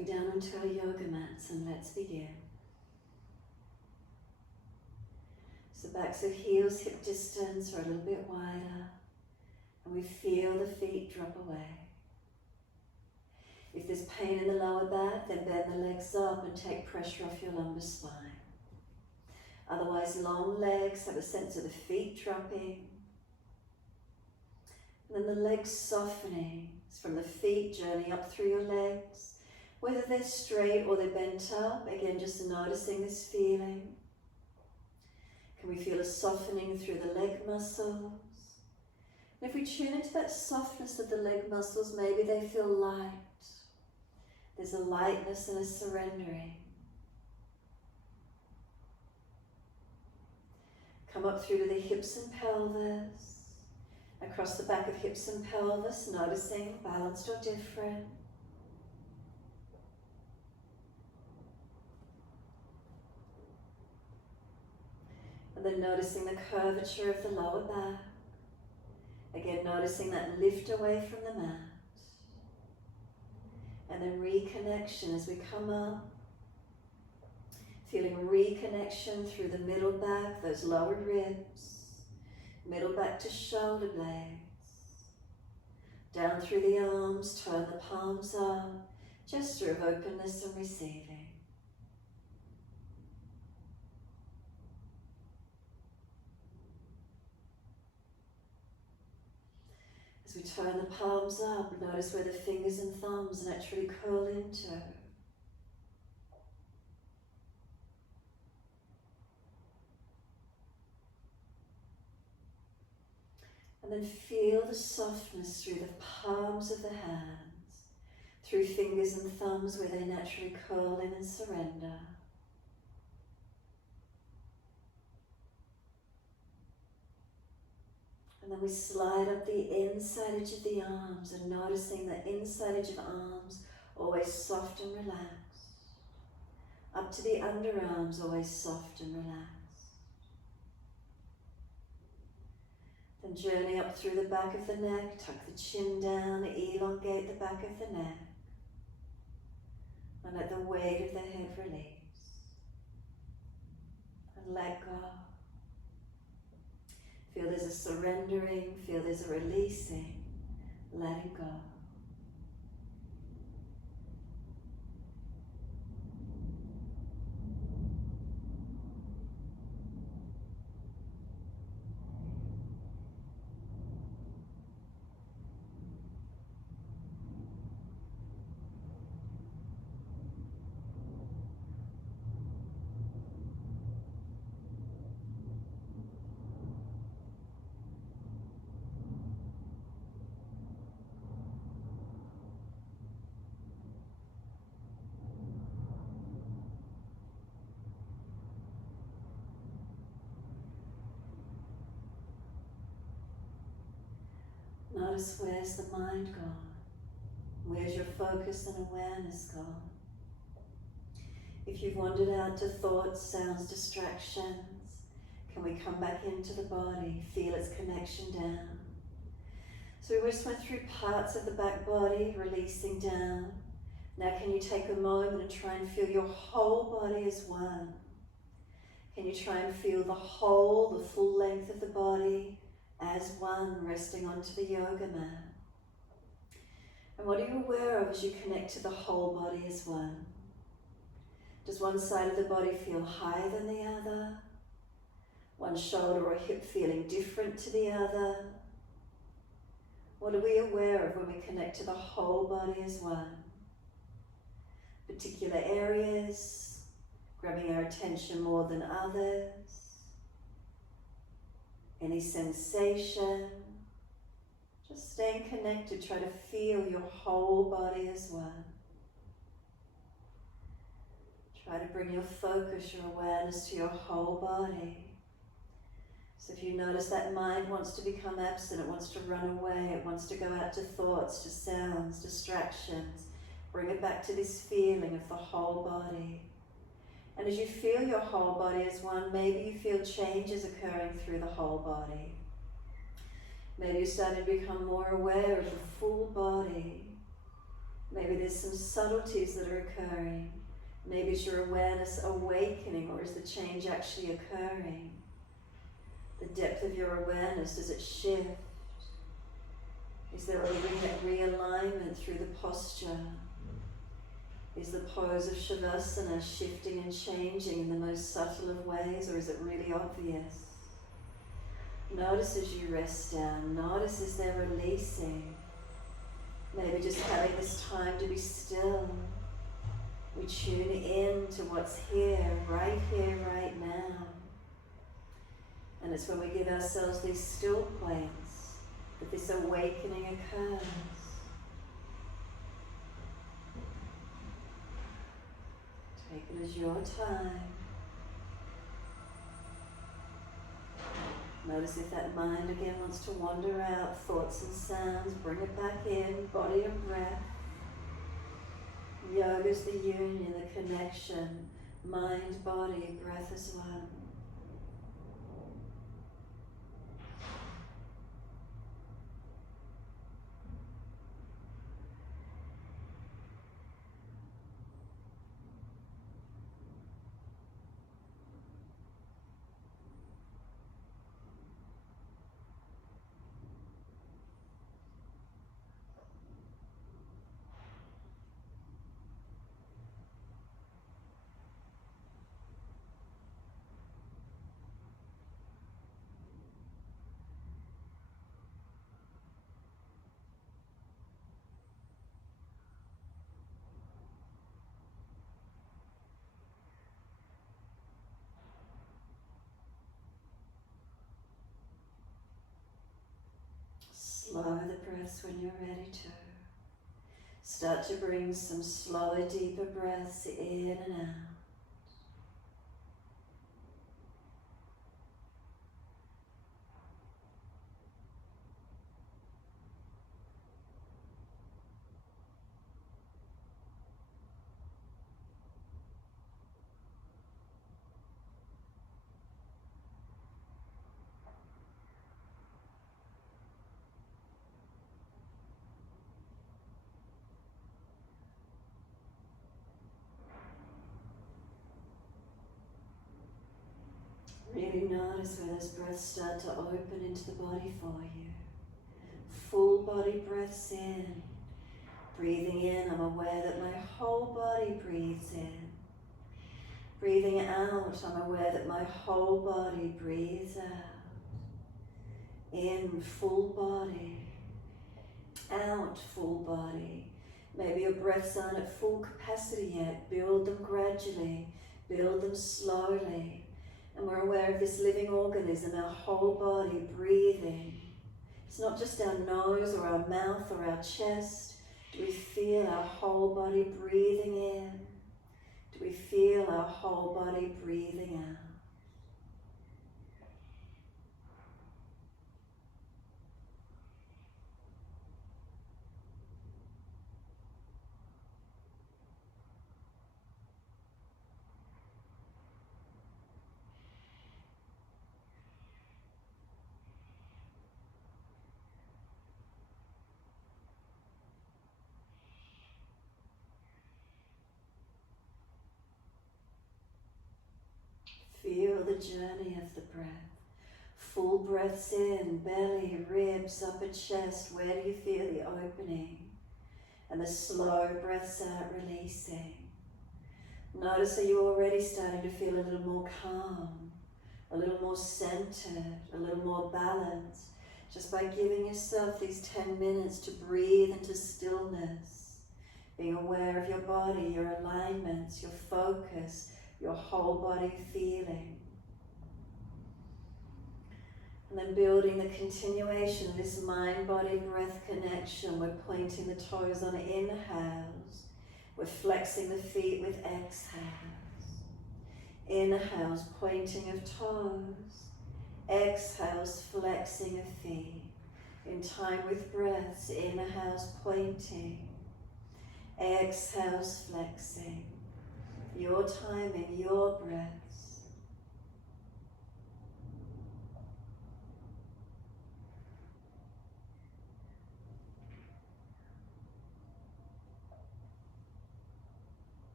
Dropping down onto our yoga mats, and let's begin. So backs of heels hip distance or a little bit wider, and we feel the feet drop away. If there's pain in the lower back, then bend the legs up and take pressure off your lumbar spine. Otherwise, long legs, have a sense of the feet dropping. And then the legs softening. From the feet, journey up through your legs. Whether they're straight or they're bent up, again, just noticing this feeling. Can we feel a softening through the leg muscles? And if we tune into that softness of the leg muscles, maybe they feel light. There's a lightness and a surrendering. Come up through to the hips and pelvis. Across the back of hips and pelvis, noticing balanced or different. And then noticing the curvature of the lower back. Again, noticing that lift away from the mat. And then reconnection as we come up. Feeling reconnection through the middle back, those lower ribs. Middle back to shoulder blades. Down through the arms, turn the palms up. Gesture of openness and receiving. As we turn the palms up, notice where the fingers and thumbs naturally curl into. And then feel the softness through the palms of the hands, through fingers and thumbs where they naturally curl in and surrender. And then we slide up the inside edge of the arms and noticing the inside edge of arms always soft and relaxed. Up to the underarms always soft and relaxed. Then journey up through the back of the neck, tuck the chin down, elongate the back of the neck. And let the weight of the head release. And let go. Feel there's a surrendering, feel there's a releasing, letting go. Notice where's the mind gone? Where's your focus and awareness gone? If you've wandered out to thoughts, sounds, distractions, can we come back into the body, feel its connection down? So we just went through parts of the back body, releasing down. Now can you take a moment and try and feel your whole body as one? Can you try and feel the whole, the full length of the body as one, resting onto the yoga mat? And what are you aware of as you connect to the whole body as one? Does one side of the body feel higher than the other? One shoulder or hip feeling different to the other? What are we aware of when we connect to the whole body as one? Particular areas, grabbing our attention more than others? Any sensation? Just staying connected, try to feel your whole body as one. Try to bring your focus, your awareness to your whole body. So if you notice that mind wants to become absent, it wants to run away, it wants to go out to thoughts, to sounds, distractions, bring it back to this feeling of the whole body. And as you feel your whole body as one, maybe you feel changes occurring through the whole body. Maybe you're starting to become more aware of the full body. Maybe there's some subtleties that are occurring. Maybe is your awareness awakening, or is the change actually occurring? The depth of your awareness, does it shift? Is there a realignment through the posture? Is the pose of Shavasana shifting and changing in the most subtle of ways, or is it really obvious? Notice as you rest down, notice as they're releasing. Maybe just having this time to be still. We tune in to what's here, right now. And it's when we give ourselves these still points that this awakening occurs. Take it as your time. Notice if that mind again wants to wander out, thoughts and sounds, bring it back in, body and breath. Yoga is the union, the connection, mind, body, breath as one. Slow the breaths when you're ready to. Start to bring some slower, deeper breaths in and out. Really notice where those breaths start to open into the body for you. Full body breaths in. Breathing in, I'm aware that my whole body breathes in. Breathing out, I'm aware that my whole body breathes out. In, full body. Out, full body. Maybe your breaths aren't at full capacity yet. Build them gradually. Build them slowly. And we're aware of this living organism, our whole body breathing. It's not just our nose or our mouth or our chest. Do we feel our whole body breathing in? Do we feel our whole body breathing out? Feel the journey of the breath. Full breaths in, belly, ribs, upper chest. Where do you feel the opening? And the slow breaths out, releasing. Notice that you're already starting to feel a little more calm, a little more centered, a little more balanced, just by giving yourself these 10 minutes to breathe into stillness, being aware of your body, your alignments, your focus, your whole body feeling. And then building the continuation of this mind-body-breath connection. We're pointing the toes on inhales. We're flexing the feet with exhales. Inhales, pointing of toes. Exhales, flexing of feet. In time with breaths, inhales, pointing. Exhales, flexing. Your timing, your breaths.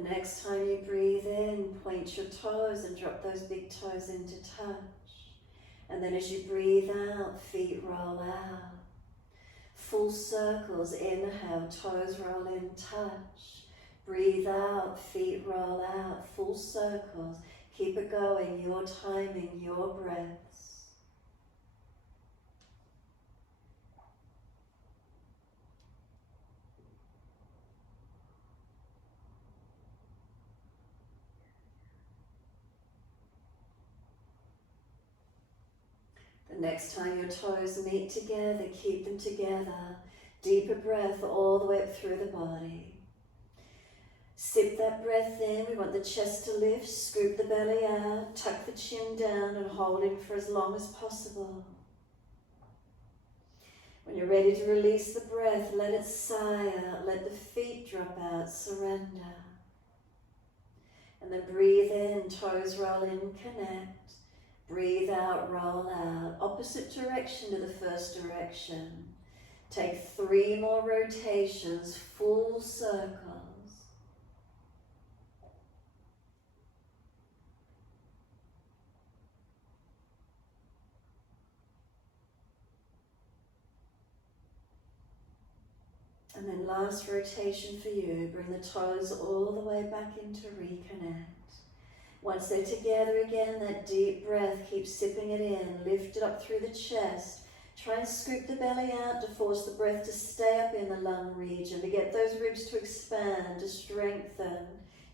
The next time you breathe in, point your toes and drop those big toes into touch. And then as you breathe out, feet roll out. Full circles, inhale, toes roll in, touch. Breathe out, feet roll out, full circles. Keep it going, your timing, your breaths. The next time your toes meet together, keep them together. Deeper breath all the way up through the body. Sip that breath in. We want the chest to lift, scoop the belly out, tuck the chin down and hold it for as long as possible. When you're ready to release the breath, let it sigh out, let the feet drop out, surrender. And then breathe in, toes roll in, connect. Breathe out, roll out. Opposite direction to the first direction. Take 3 more rotations, full circles. And then last rotation for you, bring the toes all the way back into reconnect. Once they're together again, that deep breath, keep sipping it in, lift it up through the chest. Try and scoop the belly out to force the breath to stay up in the lung region, to get those ribs to expand, to strengthen.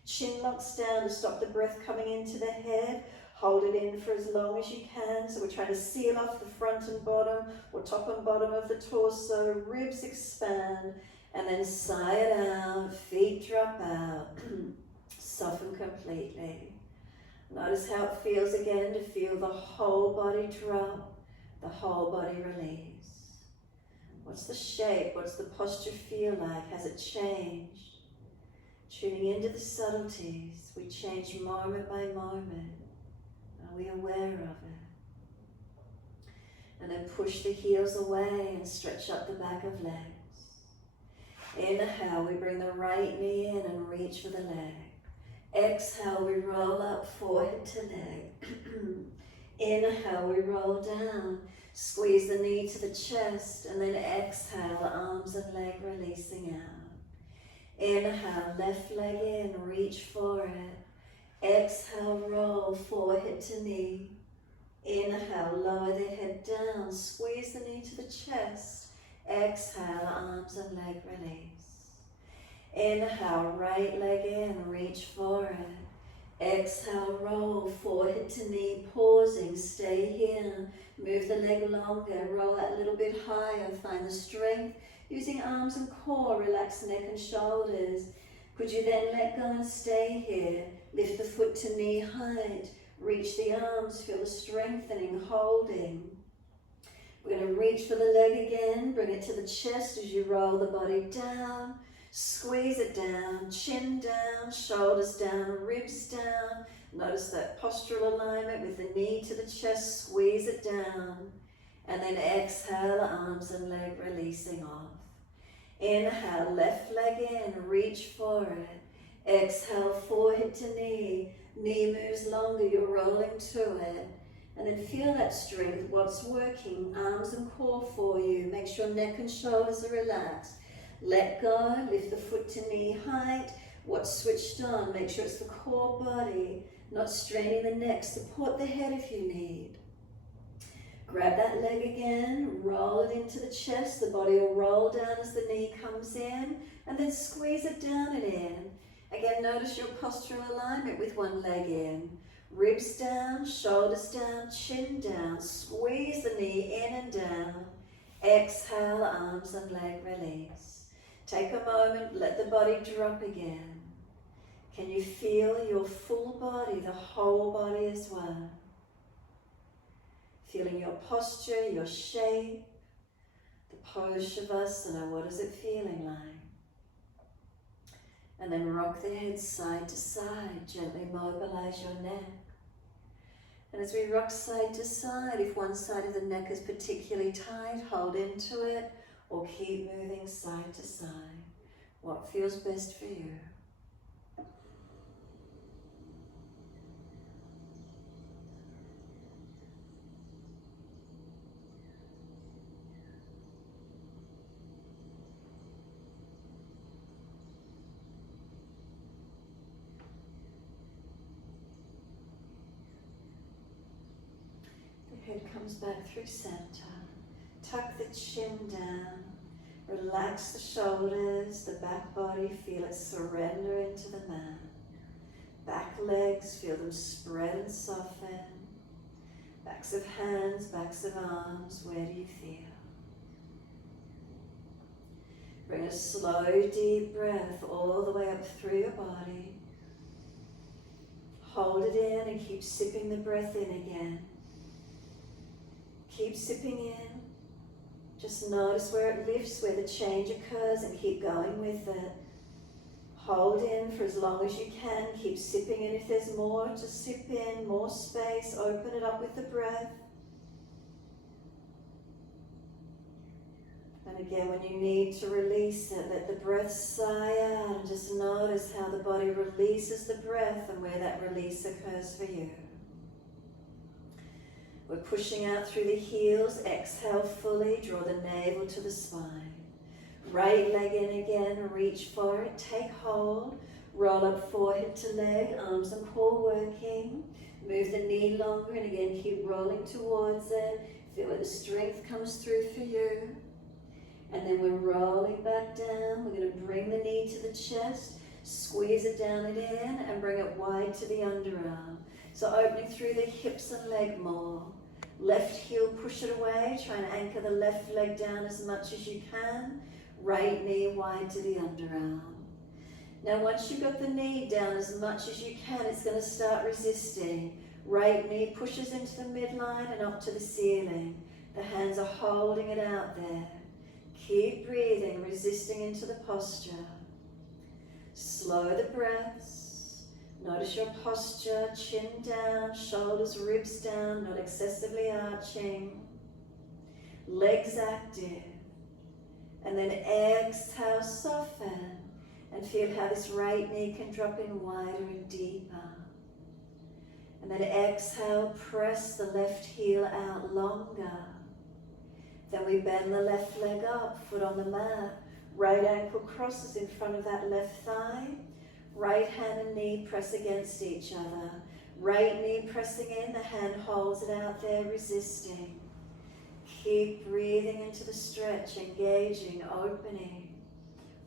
Chin locks down to stop the breath coming into the head. Hold it in for as long as you can. So we're trying to seal off the front and bottom or top and bottom of the torso. Ribs expand and then sigh it out. Feet drop out. Soften completely. Notice how it feels again to feel the whole body drop, the whole body release. What's the shape? What's the posture feel like? Has it changed? Tuning into the subtleties. We change moment by moment. Are we aware of it? And then push the heels away and stretch up the back of legs. Inhale, we bring the right knee in and reach for the leg. Exhale, we roll up, forehead to leg. Inhale, we roll down. Squeeze the knee to the chest, and then exhale, arms and leg releasing out. Inhale, left leg in, reach for it. Exhale, roll, forehead to knee. Inhale, lower the head down, squeeze the knee to the chest. Exhale, arms and leg release. Inhale, right leg in, reach for it. Exhale, roll, forehead to knee, pausing, stay here. Move the leg longer, roll that a little bit higher, find the strength. Using arms and core, relax neck and shoulders. Could you then let go and stay here? Lift the foot to knee height, reach the arms, feel the strengthening, holding. We're going to reach for the leg again, bring it to the chest as you roll the body down. Squeeze it down, chin down, shoulders down, ribs down. Notice that postural alignment with the knee to the chest, squeeze it down. And then exhale, arms and leg releasing off. Inhale, left leg in, reach for it. Exhale, forehead to knee. Knee moves longer, you're rolling to it. And then feel that strength, what's working, arms and core for you. Make sure neck and shoulders are relaxed. Let go, lift the foot to knee height. What's switched on, make sure it's the core body, not straining the neck. Support the head if you need. Grab that leg again, roll it into the chest. The body will roll down as the knee comes in, and then squeeze it down and in. Again, notice your postural alignment with one leg in. Ribs down, shoulders down, chin down. Squeeze the knee in and down. Exhale, arms and leg release. Take a moment, let the body drop again. Can you feel your full body, the whole body as well? Feeling your posture, your shape, the pose Shavasana, what is it feeling like? And then rock the head side to side, gently mobilize your neck. And as we rock side to side, if one side of the neck is particularly tight, hold into it or keep moving side to side. What feels best for you? head comes back through center. Tuck the chin down. Relax the shoulders, the back body, feel it surrender into the mat. Back legs, feel them spread and soften. Backs of hands, backs of arms, where do you feel? Bring a slow, deep breath all the way up through your body. Hold it in and keep sipping the breath in again. Keep sipping in. Just notice where it lifts, where the change occurs, and keep going with it. Hold in for as long as you can. Keep sipping in. If there's more to sip in, more space, open it up with the breath. And again, when you need to release it, let the breath sigh out and just notice how the body releases the breath and where that release occurs for you. We're pushing out through the heels. Exhale fully, draw the navel to the spine. Right leg in again, reach for it, take hold, roll up forehead to leg, arms and core working. Move the knee longer and again keep rolling towards it. Feel where the strength comes through for you. And then we're rolling back down. We're going to bring the knee to the chest, squeeze it down and in, and bring it wide to the underarm. So opening through the hips and leg more. Left heel, push it away. Try and anchor the left leg down as much as you can. Right knee wide to the underarm. Now once you've got the knee down as much as you can, it's going to start resisting. Right knee pushes into the midline and up to the ceiling. The hands are holding it out there. Keep breathing, resisting into the posture. Slow the breaths. Notice your posture, chin down, shoulders, ribs down, not excessively arching. Legs active. And then exhale, soften. And feel how this right knee can drop in wider and deeper. And then exhale, press the left heel out longer. Then we bend the left leg up, foot on the mat. Right ankle crosses in front of that left thigh. Right hand and knee press against each other. Right knee pressing in, the hand holds it out there, resisting. Keep breathing into the stretch, engaging, opening.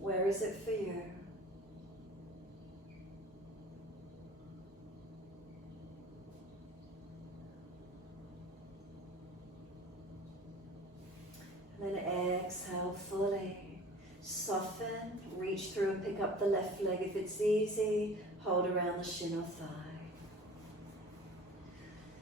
Where is it for you? And then exhale fully. Soften, reach through and pick up the left leg if it's easy. Hold around the shin or thigh.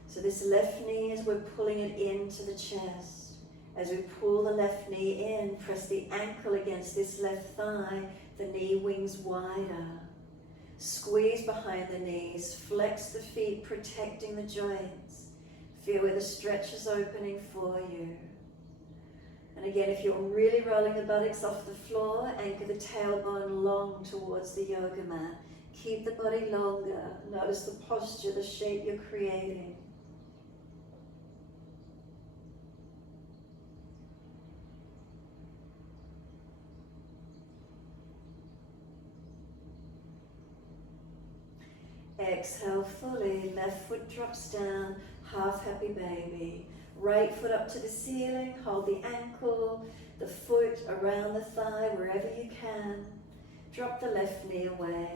So this left knee, as we're pulling it into the chest, as we pull the left knee in, press the ankle against this left thigh, the knee wings wider. Squeeze behind the knees, flex the feet, protecting the joints. Feel where the stretch is opening for you. And again, if you're really rolling the buttocks off the floor, anchor the tailbone long towards the yoga mat. Keep the body longer. Notice the posture, the shape you're creating. Exhale fully, left foot drops down, half happy baby. Right foot up to the ceiling, hold the ankle, the foot around the thigh wherever you can. Drop the left knee away.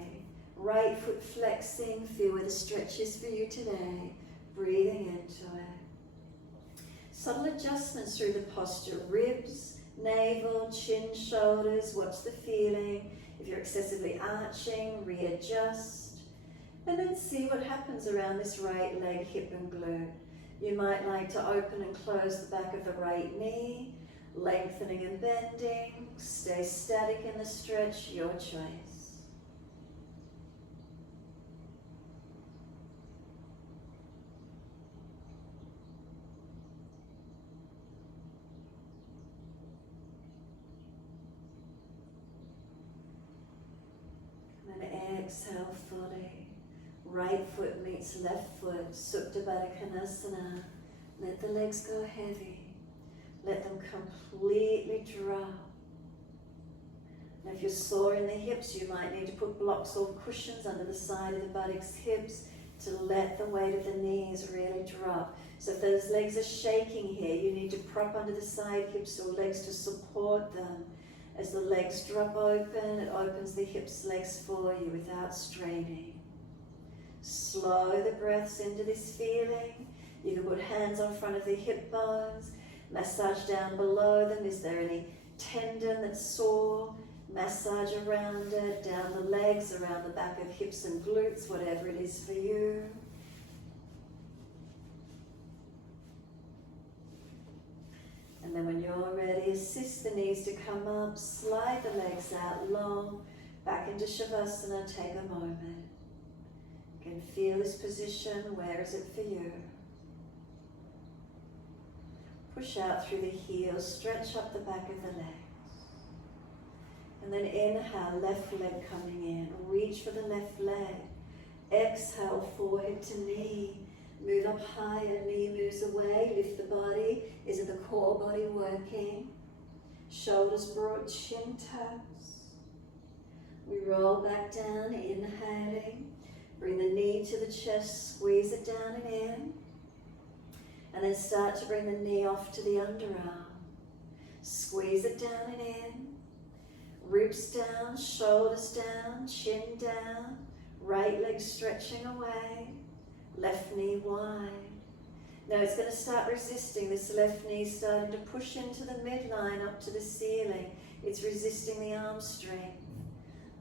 Right foot flexing, feel where the stretch is for you today. Breathing into it. Subtle adjustments through the posture, ribs, navel, chin, shoulders, watch the feeling. If you're excessively arching, readjust. And then see what happens around this right leg, hip and glute. You might like to open and close the back of the right knee, lengthening and bending. Stay static in the stretch, your choice. And then exhale fully. Right foot meets left foot, Supta Baddha Konasana. Let the legs go heavy. Let them completely drop. Now if you're sore in the hips, you might need to put blocks or cushions under the side of the buttocks, hips, to let the weight of the knees really drop. So if those legs are shaking here, you need to prop under the side hips or legs to support them. As the legs drop open, it opens the hips, legs for you without straining. Slow the breaths into this feeling. You can put hands on front of the hip bones, massage down below them. Is there any tendon that's sore? Massage around it, down the legs, around the back of hips and glutes, whatever it is for you. And then when you're ready, assist the knees to come up, slide the legs out long, back into Shavasana, take a moment. You can feel this position, where is it for you? Push out through the heels, stretch up the back of the legs. And then inhale, left leg coming in, reach for the left leg. Exhale, forehead to knee. Move up higher, knee moves away, lift the body. Is it the core body working? Shoulders broad, chin tucks. We roll back down, inhaling. Bring the knee to the chest, squeeze it down and in. And then start to bring the knee off to the underarm. Squeeze it down and in. Ribs down, shoulders down, chin down. Right leg stretching away. Left knee wide. Now it's going to start resisting. This left knee starting to push into the midline up to the ceiling. It's resisting the arm strength.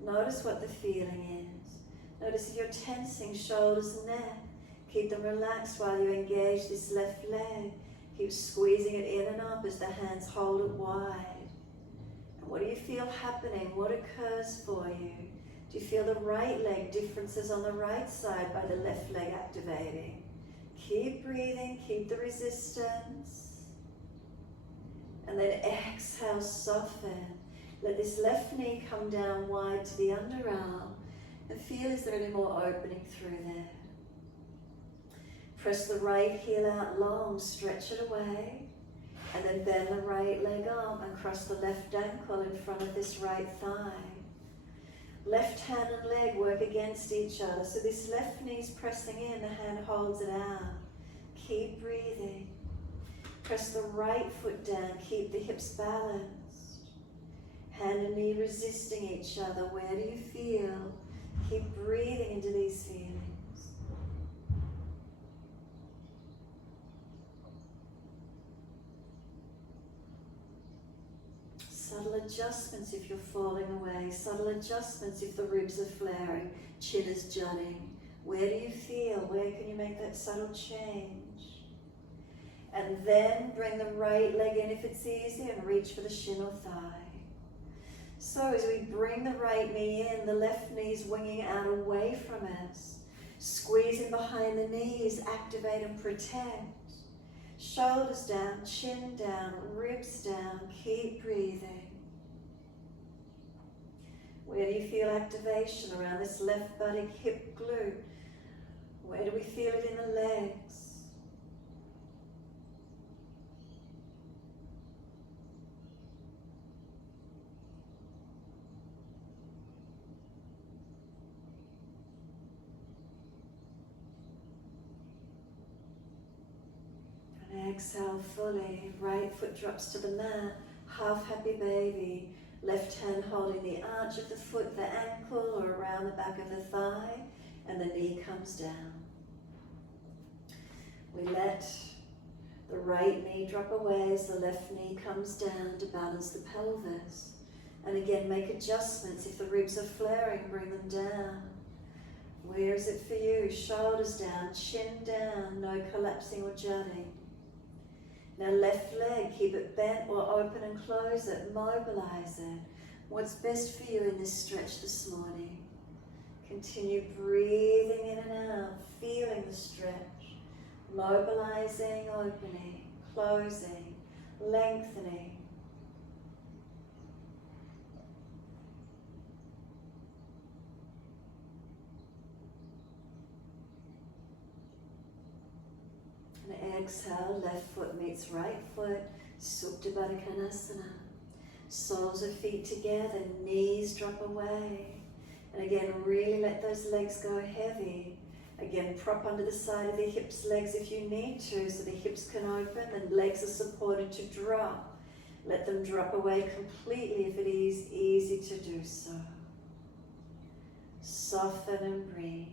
Notice what the feeling is. Notice if you're tensing shoulders and neck. Keep them relaxed while you engage this left leg. Keep squeezing it in and up as the hands hold it wide. And what do you feel happening? What occurs for you? Do you feel the right leg differences on the right side by the left leg activating? Keep breathing, keep the resistance. And then exhale, soften. Let this left knee come down wide to the underarm. And feel, is there any more opening through there? Press the right heel out long, stretch it away. And then bend the right leg up and cross the left ankle in front of this right thigh. Left hand and leg work against each other. So this left knee's pressing in, the hand holds it out. Keep breathing. Press the right foot down, keep the hips balanced. Hand and knee resisting each other. Where do you feel? Keep breathing into these feelings. Subtle adjustments if you're falling away. Subtle adjustments if the ribs are flaring, chin is jutting. Where do you feel? Where can you make that subtle change? And then bring the right leg in if it's easy and reach for the shin or thigh. So as we bring the right knee in, the left knee's winging out away from us. Squeezing behind the knees, activate and protect. Shoulders down, chin down, ribs down, keep breathing. Where do you feel activation around this left buttock, hip, glute? Where do we feel it in the legs? And exhale fully. Right foot drops to the mat. Half happy baby. Left hand holding the arch of the foot, the ankle, or around the back of the thigh, and the knee comes down. We let the right knee drop away as the left knee comes down to balance the pelvis. And again, make adjustments. If the ribs are flaring, bring them down. Where is it for you? Shoulders down, chin down, no collapsing or jutting. Now left leg, keep it bent or open and close it, mobilize it. What's best for you in this stretch this morning? Continue breathing in and out, feeling the stretch. Mobilizing, opening, closing, lengthening. And exhale, left foot meets right foot, Supta Baddha Konasana. Soles of feet together, knees drop away. And again, really let those legs go heavy. Again, prop under the side of the hips, legs if you need to, so the hips can open and legs are supported to drop. Let them drop away completely if it is easy to do so. Soften and breathe.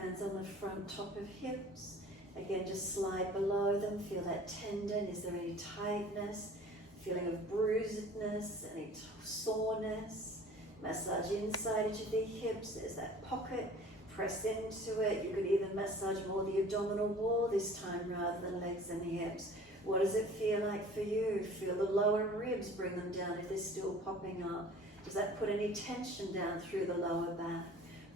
Hands on the front top of hips. Again, just slide below them. Feel that tendon. Is there any tightness? Feeling of bruisedness? Any soreness? Massage inside each of the hips. There's that pocket. Press into it. You could even massage more the abdominal wall this time rather than legs and hips. What does it feel like for you? Feel the lower ribs. Bring them down if they're still popping up. Does that put any tension down through the lower back?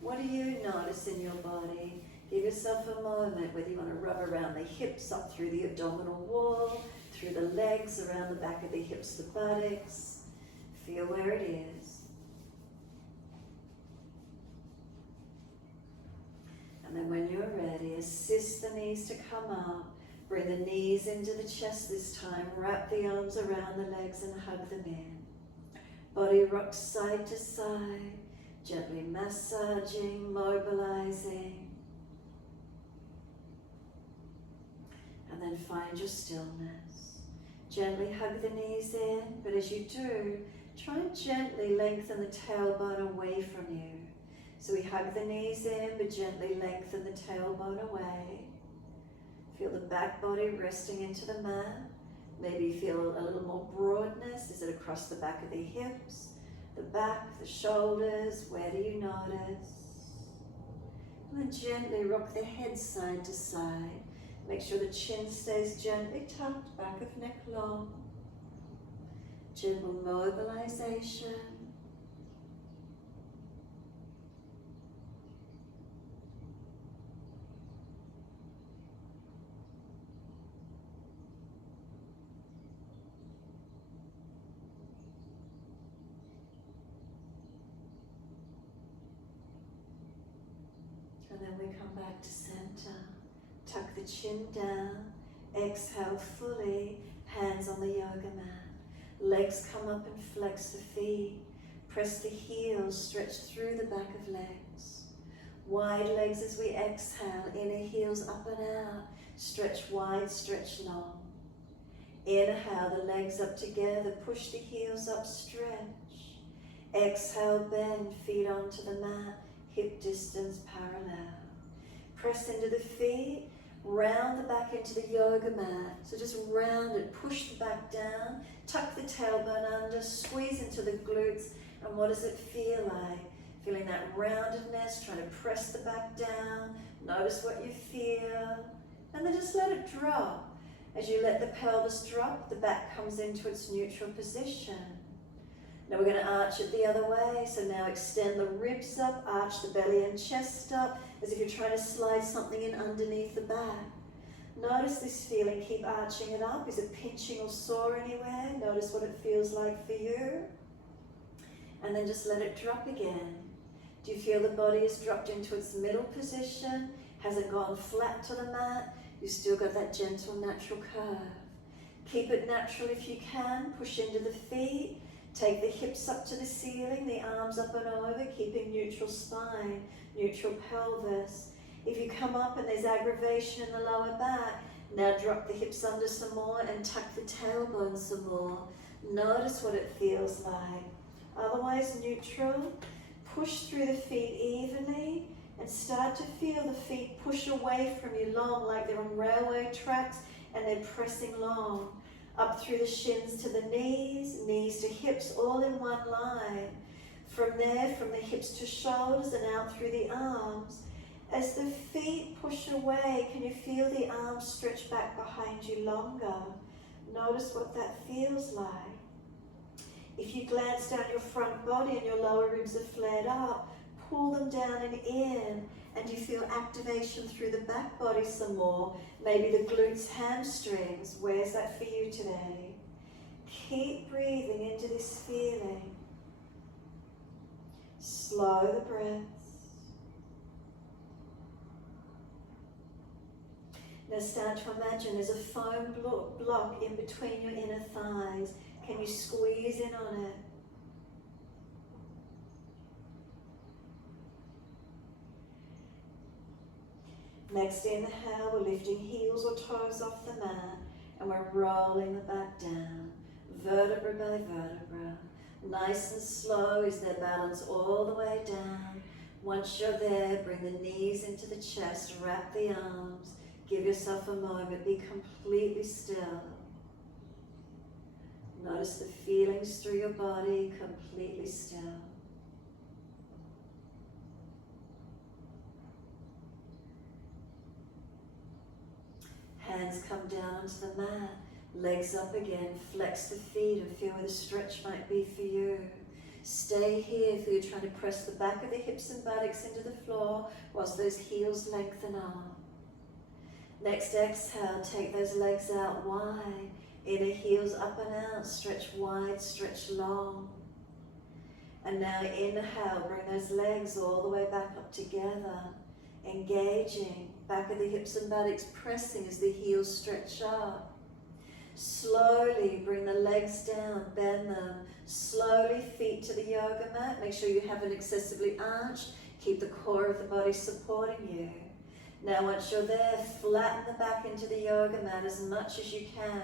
What do you notice in your body? Give yourself a moment, whether you want to rub around the hips, up through the abdominal wall, through the legs, around the back of the hips, the buttocks. Feel where it is. And then when you're ready, assist the knees to come up. Bring the knees into the chest this time. Wrap the arms around the legs and hug them in. Body rocks side to side. Gently massaging, mobilizing. And then find your stillness. Gently hug the knees in, but as you do, try and gently lengthen the tailbone away from you. So we hug the knees in, but gently lengthen the tailbone away. Feel the back body resting into the mat. Maybe feel a little more broadness. Is it across the back of the hips? The back, the shoulders, where do you notice? And then gently rock the head side to side. Make sure the chin stays gently tucked, back of neck long. Gentle mobilization. And then we come back to center. Tuck the chin down. Exhale fully. Hands on the yoga mat. Legs come up and flex the feet. Press the heels. Stretch through the back of legs. Wide legs as we exhale. Inner heels up and out. Stretch wide, stretch long. Inhale the legs up together. Push the heels up, stretch. Exhale, bend. Feet onto the mat. Hip distance parallel. Press into the feet, round the back into the yoga mat. So just round it, push the back down, tuck the tailbone under, squeeze into the glutes. And what does it feel like? Feeling that roundedness, trying to press the back down. Notice what you feel. And then just let it drop. As you let the pelvis drop, the back comes into its neutral position. Now we're going to arch it the other way. So now extend the ribs up, arch the belly and chest up, as if you're trying to slide something in underneath the back. Notice this feeling, keep arching it up. Is it pinching or sore anywhere? Notice what it feels like for you. And then just let it drop again. Do you feel the body has dropped into its middle position? Hasn't gone flat to the mat? You've still got that gentle, natural curve. Keep it natural if you can. Push into the feet. Take the hips up to the ceiling, the arms up and over, keeping neutral spine, neutral pelvis. If you come up and there's aggravation in the lower back, now drop the hips under some more and tuck the tailbone some more. Notice what it feels like. Otherwise neutral. Push through the feet evenly and start to feel the feet push away from you long, like they're on railway tracks and they're pressing long. Up through the shins to the knees, knees to hips, all in one line. From there, from the hips to shoulders and out through the arms. As the feet push away, can you feel the arms stretch back behind you longer? Notice what that feels like. If you glance down your front body and your lower ribs are flared up, pull them down and in, and you feel activation through the back body some more. Maybe the glutes, hamstrings. Where's that for you today? Keep breathing into this feeling. Slow the breaths. Now start to imagine there's a foam block in between your inner thighs. Can you squeeze in on it? Next inhale, we're lifting heels or toes off the mat and we're rolling the back down, vertebra by vertebra. Nice and slow is their balance all the way down. Once you're there, bring the knees into the chest, wrap the arms, give yourself a moment, be completely still. Notice the feelings through your body, completely still. Hands come down onto the mat, legs up again, flex the feet and feel where the stretch might be for you. Stay here if you're trying to press the back of the hips and buttocks into the floor whilst those heels lengthen up. Next exhale, take those legs out wide, inner heels up and out, stretch wide, stretch long. And now inhale, bring those legs all the way back up together, engaging, back of the hips and buttocks pressing as the heels stretch up. Slowly bring the legs down, bend them. Slowly feet to the yoga mat. Make sure you have it excessively arched. Keep the core of the body supporting you. Now once you're there, flatten the back into the yoga mat as much as you can.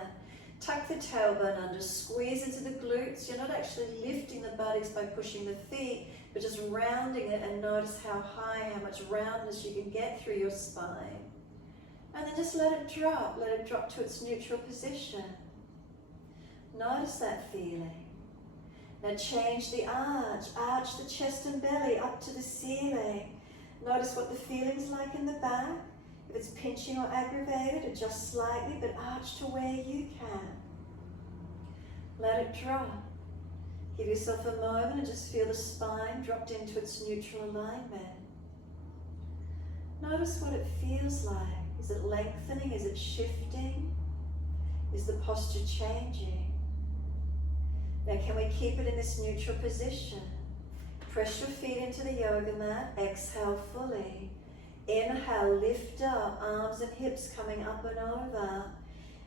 Tuck the tailbone under, squeeze into the glutes. You're not actually lifting the buttocks by pushing the feet, but just rounding it, and notice how high, how much roundness you can get through your spine. And then just let it drop to its neutral position. Notice that feeling. Now change the arch the chest and belly up to the ceiling. Notice what the feeling's like in the back. If it's pinching or aggravated, adjust slightly, but arch to where you can. Let it drop. Give yourself a moment and just feel the spine dropped into its neutral alignment. Notice what it feels like. Is it lengthening? Is it shifting? Is the posture changing? Now can we keep it in this neutral position? Press your feet into the yoga mat. Exhale fully. Inhale, lift up, arms and hips coming up and over.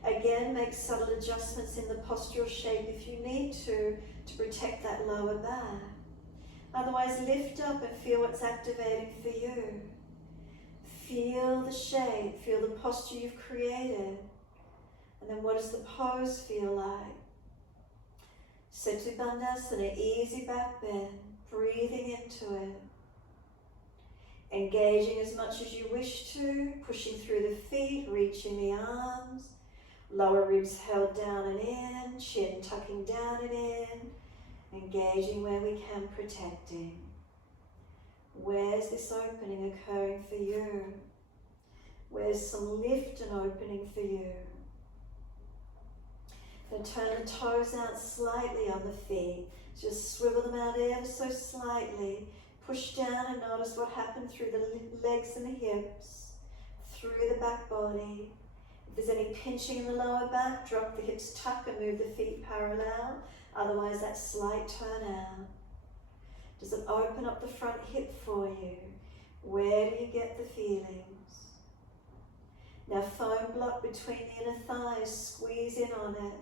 Again, make subtle adjustments in the postural shape if you need to protect that lower back. Otherwise, lift up and feel what's activating for you. Feel the shape, feel the posture you've created. And then what does the pose feel like? Setu Bandhasana, easy back bend, breathing into it. Engaging as much as you wish to, pushing through the feet, reaching the arms. Lower ribs held down and in, chin tucking down and in. Engaging where we can, protecting. Where's this opening occurring for you? Where's some lift and opening for you? Then turn the toes out slightly on the feet. Just swivel them out ever so slightly. Push down and notice what happened through the legs and the hips, through the back body. If there's any pinching in the lower back, drop the hips, tuck and move the feet parallel. Otherwise, that slight turn out. Does it open up the front hip for you? Where do you get the feelings? Now foam block between the inner thighs, squeeze in on it.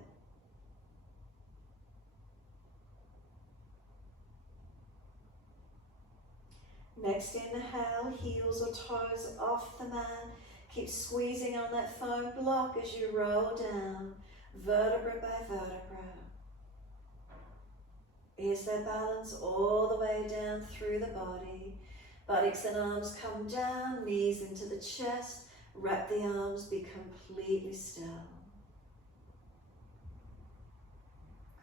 Next inhale, heels or toes off the mat. Keep squeezing on that foam block as you roll down, vertebra by vertebra. Is there balance all the way down through the body? Buttocks and arms come down, knees into the chest. Wrap the arms, be completely still.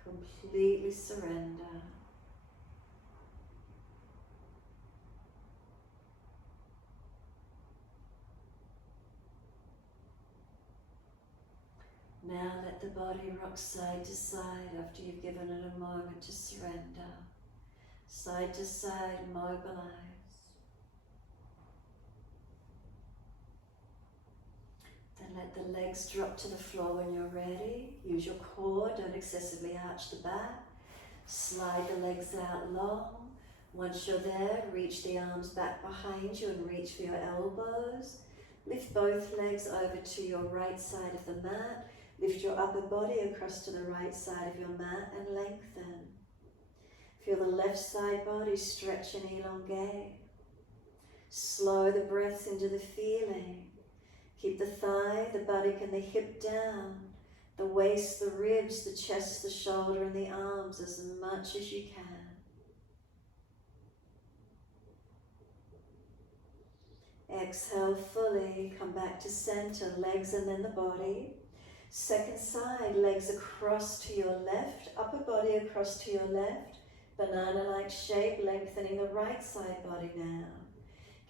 Completely surrender. Now let the body rock side to side after you've given it a moment to surrender. Side to side, mobilize. Let the legs drop to the floor when you're ready. Use your core, don't excessively arch the back. Slide the legs out long. Once you're there, reach the arms back behind you and reach for your elbows. Lift both legs over to your right side of the mat. Lift your upper body across to the right side of your mat and lengthen. Feel the left side body stretch and elongate. Slow the breaths into the feeling. Keep the thigh, the buttock and the hip down. The waist, the ribs, the chest, the shoulder and the arms as much as you can. Exhale fully, come back to center, legs and then the body. Second side, legs across to your left, upper body across to your left. Banana-like shape, lengthening the right side body now.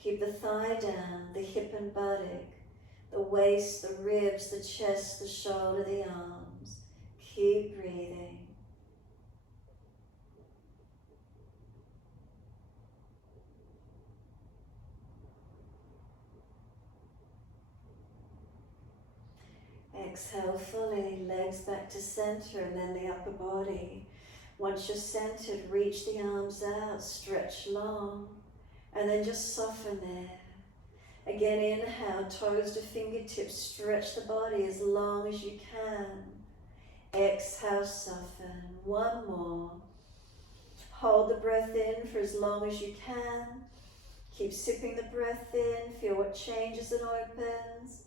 Keep the thigh down, the hip and buttock, the waist, the ribs, the chest, the shoulder, the arms. Keep breathing. Exhale fully, legs back to center and then the upper body. Once you're centered, reach the arms out, stretch long, and then just soften there. Again, inhale, toes to fingertips, stretch the body as long as you can. Exhale, soften. One more. Hold the breath in for as long as you can. Keep sipping the breath in, feel what changes and opens.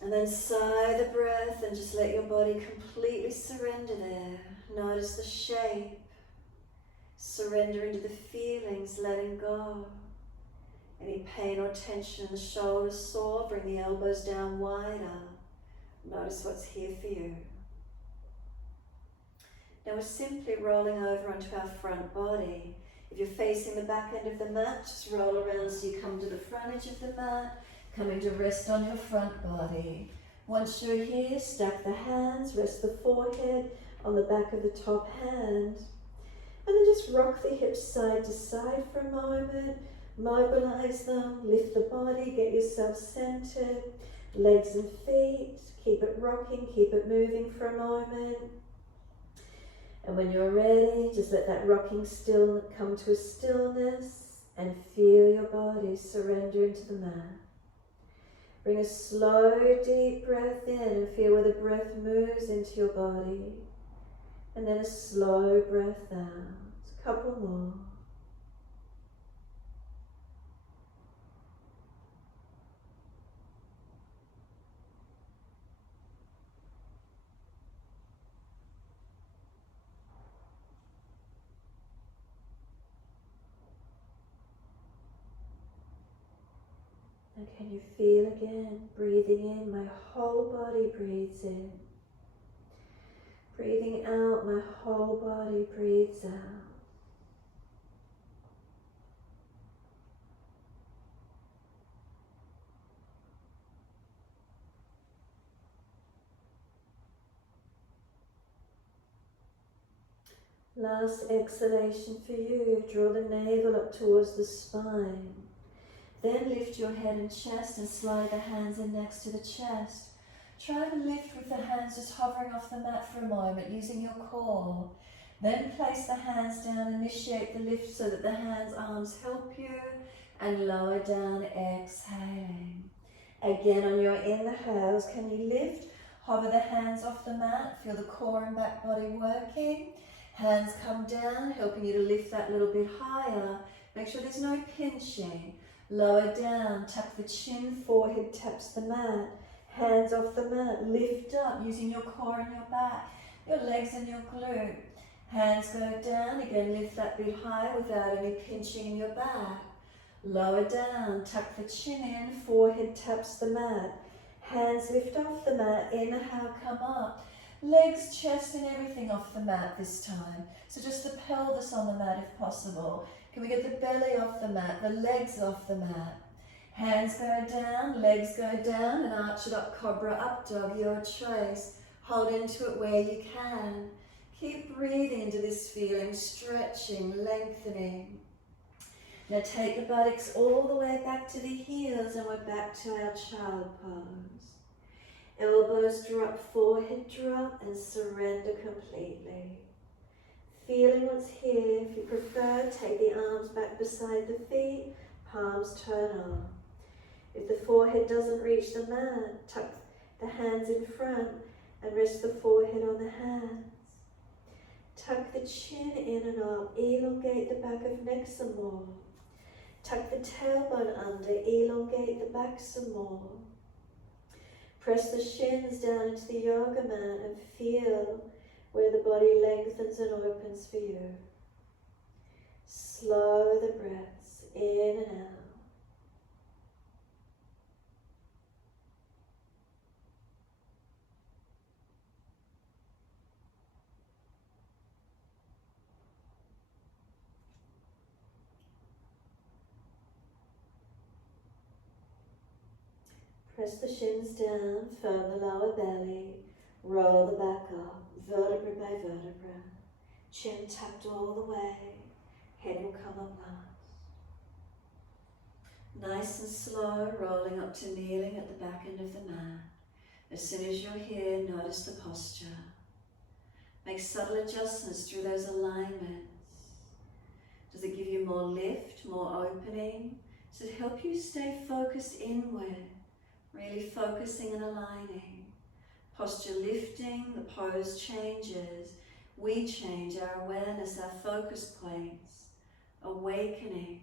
And then sigh the breath and just let your body completely surrender there. Notice the shape. Surrender into the feelings, letting go. Any pain or tension in the shoulders sore, bring the elbows down wider. Notice what's here for you. Now we're simply rolling over onto our front body. If you're facing the back end of the mat, just roll around so you come to the front edge of the mat. Coming to rest on your front body. Once you're here, stack the hands, rest the forehead on the back of the top hand. And then just rock the hips side to side for a moment. Mobilize them, lift the body, get yourself centered. Legs and feet, keep it rocking, keep it moving for a moment. And when you're ready, just let that rocking still come to a stillness and feel your body surrender into the mat. Bring a slow, deep breath in and feel where the breath moves into your body. And then a slow breath out. A couple more. And can you feel again, breathing in, my whole body breathes in. Breathing out, my whole body breathes out. Last exhalation for you, draw the navel up towards the spine. Then lift your head and chest and slide the hands in next to the chest. Try to lift with the hands just hovering off the mat for a moment, using your core. Then place the hands down, initiate the lift so that the hands, arms help you, and lower down, exhaling. Again, on your inhales, can you lift? Hover the hands off the mat, feel the core and back body working. Hands come down, helping you to lift that little bit higher. Make sure there's no pinching. Lower down, tuck the chin, forehead taps the mat. Hands off the mat, lift up using your core and your back, your legs and your glute. Hands go down, again lift that bit higher without any pinching in your back. Lower down, tuck the chin in, forehead taps the mat. Hands lift off the mat, inhale, come up. Legs, chest and everything off the mat this time. So just the pelvis on the mat if possible. Can we get the belly off the mat, the legs off the mat? Hands go down, legs go down, and arch it up, cobra, up dog, your choice. Hold into it where you can. Keep breathing into this feeling, stretching, lengthening. Now take the buttocks all the way back to the heels and we're back to our child pose. Elbows drop, forehead drop, and surrender completely. Feeling what's here. If you prefer, take the arms back beside the feet, palms turn on. If the forehead doesn't reach the mat, tuck the hands in front and rest the forehead on the hands. Tuck the chin in and up, elongate the back of neck some more. Tuck the tailbone under, elongate the back some more. Press the shins down into the yoga mat and feel where the body lengthens and opens for you. Slow the breaths in and out. Press the shins down, firm the lower belly, roll the back up, vertebra by vertebra. Chin tucked all the way, head will come up last. Nice and slow, rolling up to kneeling at the back end of the mat. As soon as you're here, notice the posture. Make subtle adjustments through those alignments. Does it give you more lift, more opening? Does it help you stay focused inward? Really focusing and aligning. Posture lifting, the pose changes. We change our awareness, our focus points. Awakening.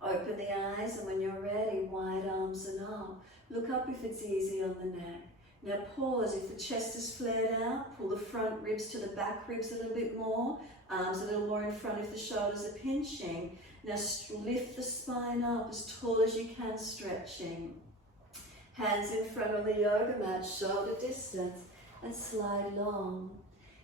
Open the eyes, and when you're ready, wide arms and up. Look up if it's easy on the neck. Now pause. If the chest is flared out, pull the front ribs to the back ribs a little bit more. Arms a little more in front if the shoulders are pinching. Now lift the spine up as tall as you can, stretching. Hands in front of the yoga mat, shoulder distance, and slide long.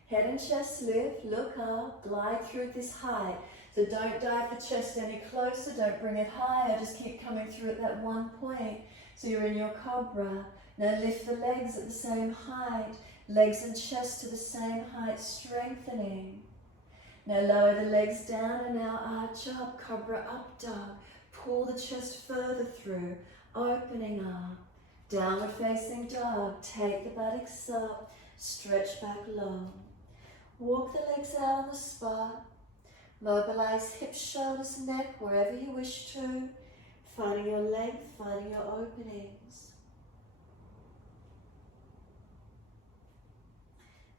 Head and chest lift, look up, glide through this height. So don't dive the chest any closer, don't bring it higher, just keep coming through at that one point. So you're in your cobra. Now lift the legs at the same height, legs and chest to the same height, strengthening. Now lower the legs down and now arch up, cobra up dog. Pull the chest further through, opening up. Downward facing dog, take the buttocks up, stretch back long. Walk the legs out on the spot. Mobilize hips, shoulders, neck, wherever you wish to. Finding your length, finding your openings.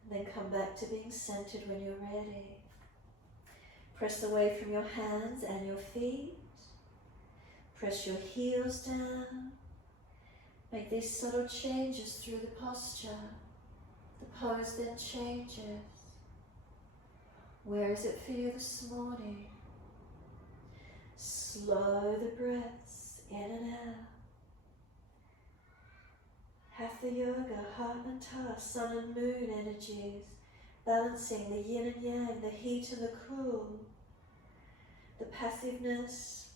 And then come back to being centered when you're ready. Press away from your hands and your feet. Press your heels down. Make these subtle changes through the posture. The pose then changes. Where is it for you this morning? Slow the breaths in and out. Hatha Yoga, Hatha, sun and moon energies, balancing the yin and yang, the heat and the cool, the passiveness,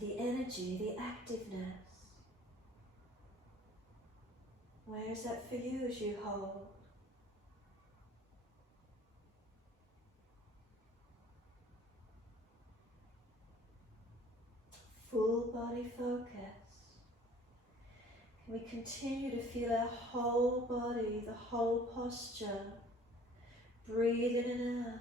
the energy, the activeness. Where is that for you as you hold? Full body focus. Can we continue to feel our whole body, the whole posture? Breathe in and out.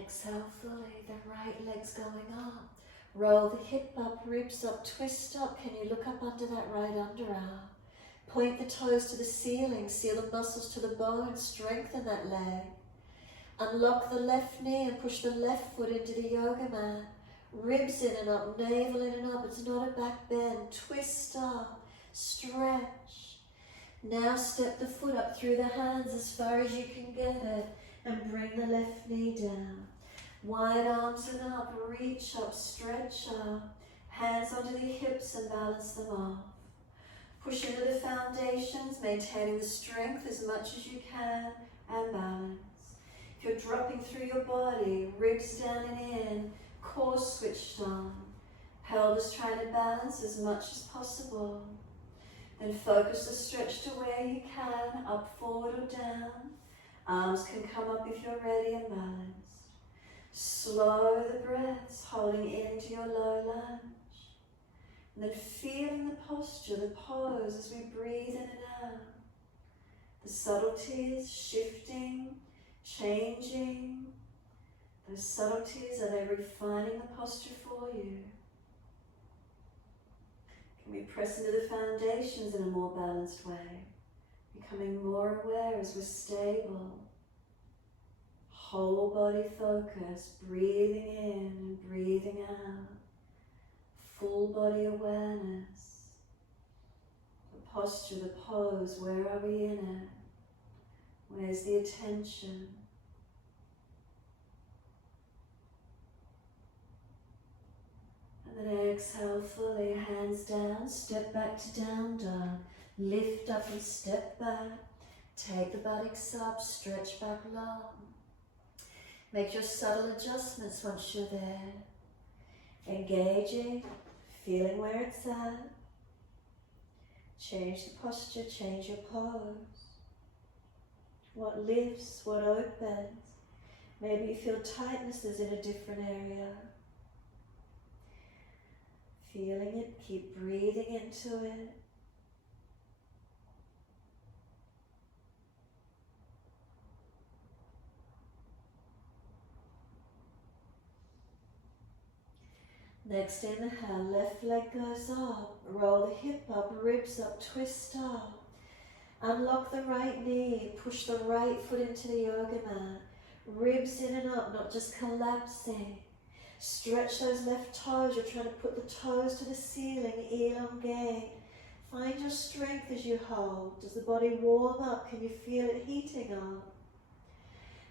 Exhale fully, the right leg's going up. Roll the hip up, ribs up, twist up. Can you look up under that right underarm? Point the toes to the ceiling, seal the muscles to the bone, strengthen that leg. Unlock the left knee and push the left foot into the yoga mat. Ribs in and up, navel in and up. It's not a back bend. Twist up, stretch. Now step the foot up through the hands as far as you can get it and bring the left knee down. Wide arms and up, reach up, stretch up. Hands onto the hips and balance them off. Push into the foundations, maintaining the strength as much as you can and balance. If you're dropping through your body, ribs down and in, core switched on, pelvis trying to balance as much as possible. Then focus the stretch to where you can, up, forward or down. Arms can come up if you're ready and balanced. Slow the breaths, holding into your low lunge. And then feeling the posture, the pose as we breathe in and out. The subtleties shifting, changing. Those subtleties, are they refining the posture for you? Can we press into the foundations in a more balanced way? Becoming more aware as we're stable. Whole body focus, breathing in and breathing out. Full body awareness. The posture, the pose, where are we in it? Where's the attention? And then exhale fully, hands down, step back to down dog. Lift up and step back. Take the buttocks up, stretch back long. Make your subtle adjustments once you're there. Engaging, feeling where it's at. Change the posture, change your pose. What lifts, what opens. Maybe you feel tightnesses in a different area. Feeling it, keep breathing into it. Next inhale, left leg goes up, roll the hip up, ribs up, twist up. Unlock the right knee, push the right foot into the yoga mat. Ribs in and up, not just collapsing. Stretch those left toes, you're trying to put the toes to the ceiling, elongate. Find your strength as you hold. Does the body warm up? Can you feel it heating up?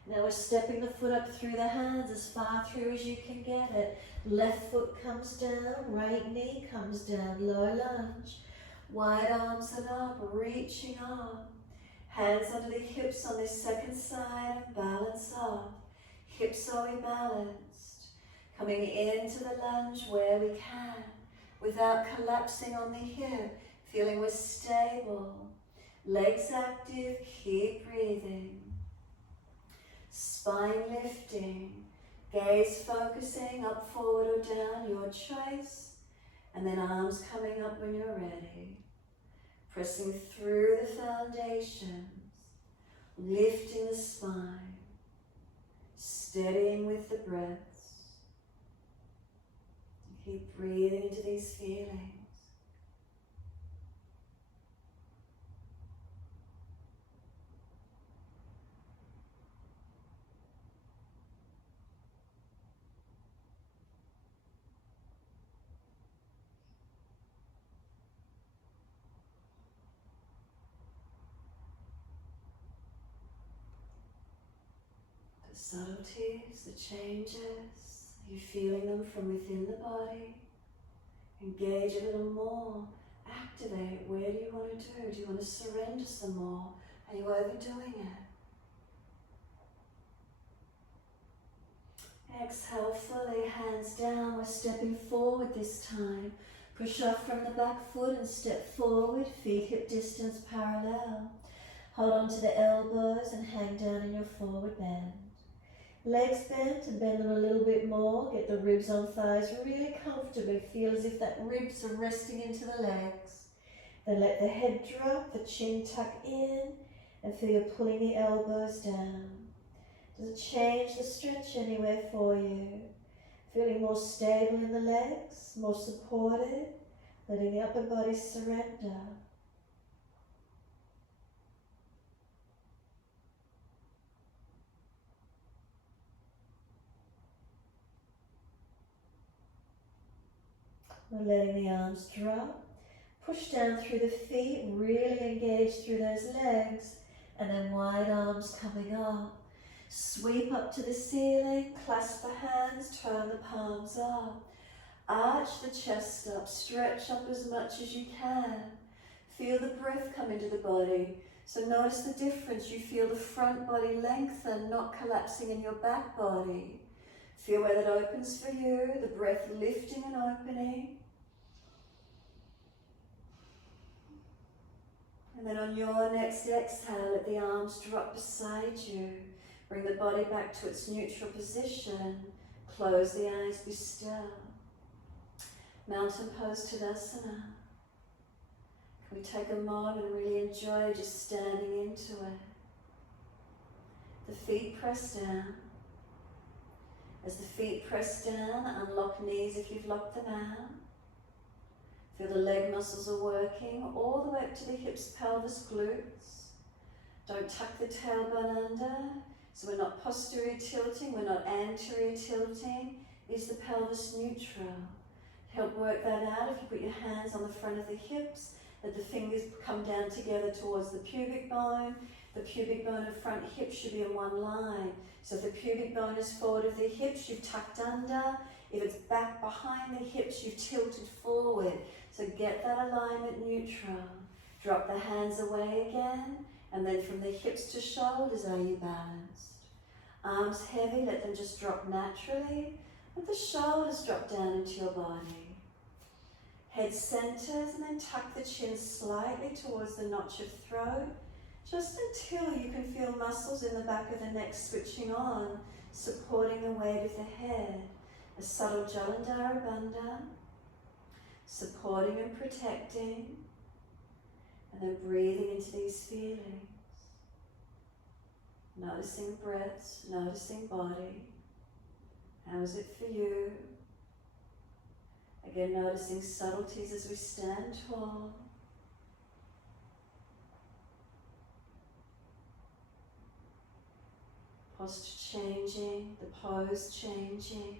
Now we're stepping the foot up through the hands as far through as you can get it. Left foot comes down, right knee comes down, low lunge. Wide arms and up, reaching up. Hands under the hips on this second side and balance up. Hips are balanced. Coming into the lunge where we can, without collapsing on the hip, feeling we're stable. Legs active, keep breathing. Spine lifting, gaze focusing up, forward or down, your choice. And then arms coming up when you're ready. Pressing through the foundations, lifting the spine, steadying with the breaths. Keep breathing into these feelings. Subtleties, the changes, you're feeling them from within the body. Engage a little more, activate, where do you want to do? Do you want to surrender some more? Are you overdoing it? Exhale fully, hands down, we're stepping forward this time. Push up from the back foot and step forward, feet hip distance parallel. Hold on to the elbows and hang down in your forward bend. Legs bent and bend them a little bit more. Get the ribs on thighs really comfortably. Feel as if that ribs are resting into the legs. Then let the head drop, the chin tuck in, and feel you're pulling the elbows down. Does it change the stretch anywhere for you? Feeling more stable in the legs, more supported, letting the upper body surrender. We're letting the arms drop. Push down through the feet, really engage through those legs, and then wide arms coming up. Sweep up to the ceiling, clasp the hands, turn the palms up. Arch the chest up, stretch up as much as you can. Feel the breath come into the body. So notice the difference. You feel the front body lengthen, not collapsing in your back body. Feel where that opens for you, the breath lifting and opening. And then on your next exhale, let the arms drop beside you. Bring the body back to its neutral position. Close the eyes, be still. Mountain pose Tadasana. Can we take a moment and really enjoy just standing into it? The feet press down. As the feet press down, unlock knees if you've locked them out. Feel the leg muscles are working all the way up to the hips, pelvis, glutes. Don't tuck the tailbone under, so we're not posterior tilting, we're not anterior tilting. Is the pelvis neutral? Help work that out. If you put your hands on the front of the hips, let the fingers come down together towards the pubic bone. The pubic bone and front hip should be in one line. So if the pubic bone is forward of the hips, you've tucked under. If it's back behind the hips, you've tilted forward. So get that alignment neutral. Drop the hands away again, and then from the hips to shoulders, are you balanced? Arms heavy, let them just drop naturally. Let the shoulders drop down into your body. Head centers, and then tuck the chin slightly towards the notch of throat, just until you can feel muscles in the back of the neck switching on, supporting the weight of the head. A subtle Jalandhara Bandha, supporting and protecting, and then breathing into these feelings. Noticing breaths, noticing body. How is it for you? Again, noticing subtleties as we stand tall. Posture changing, the pose changing.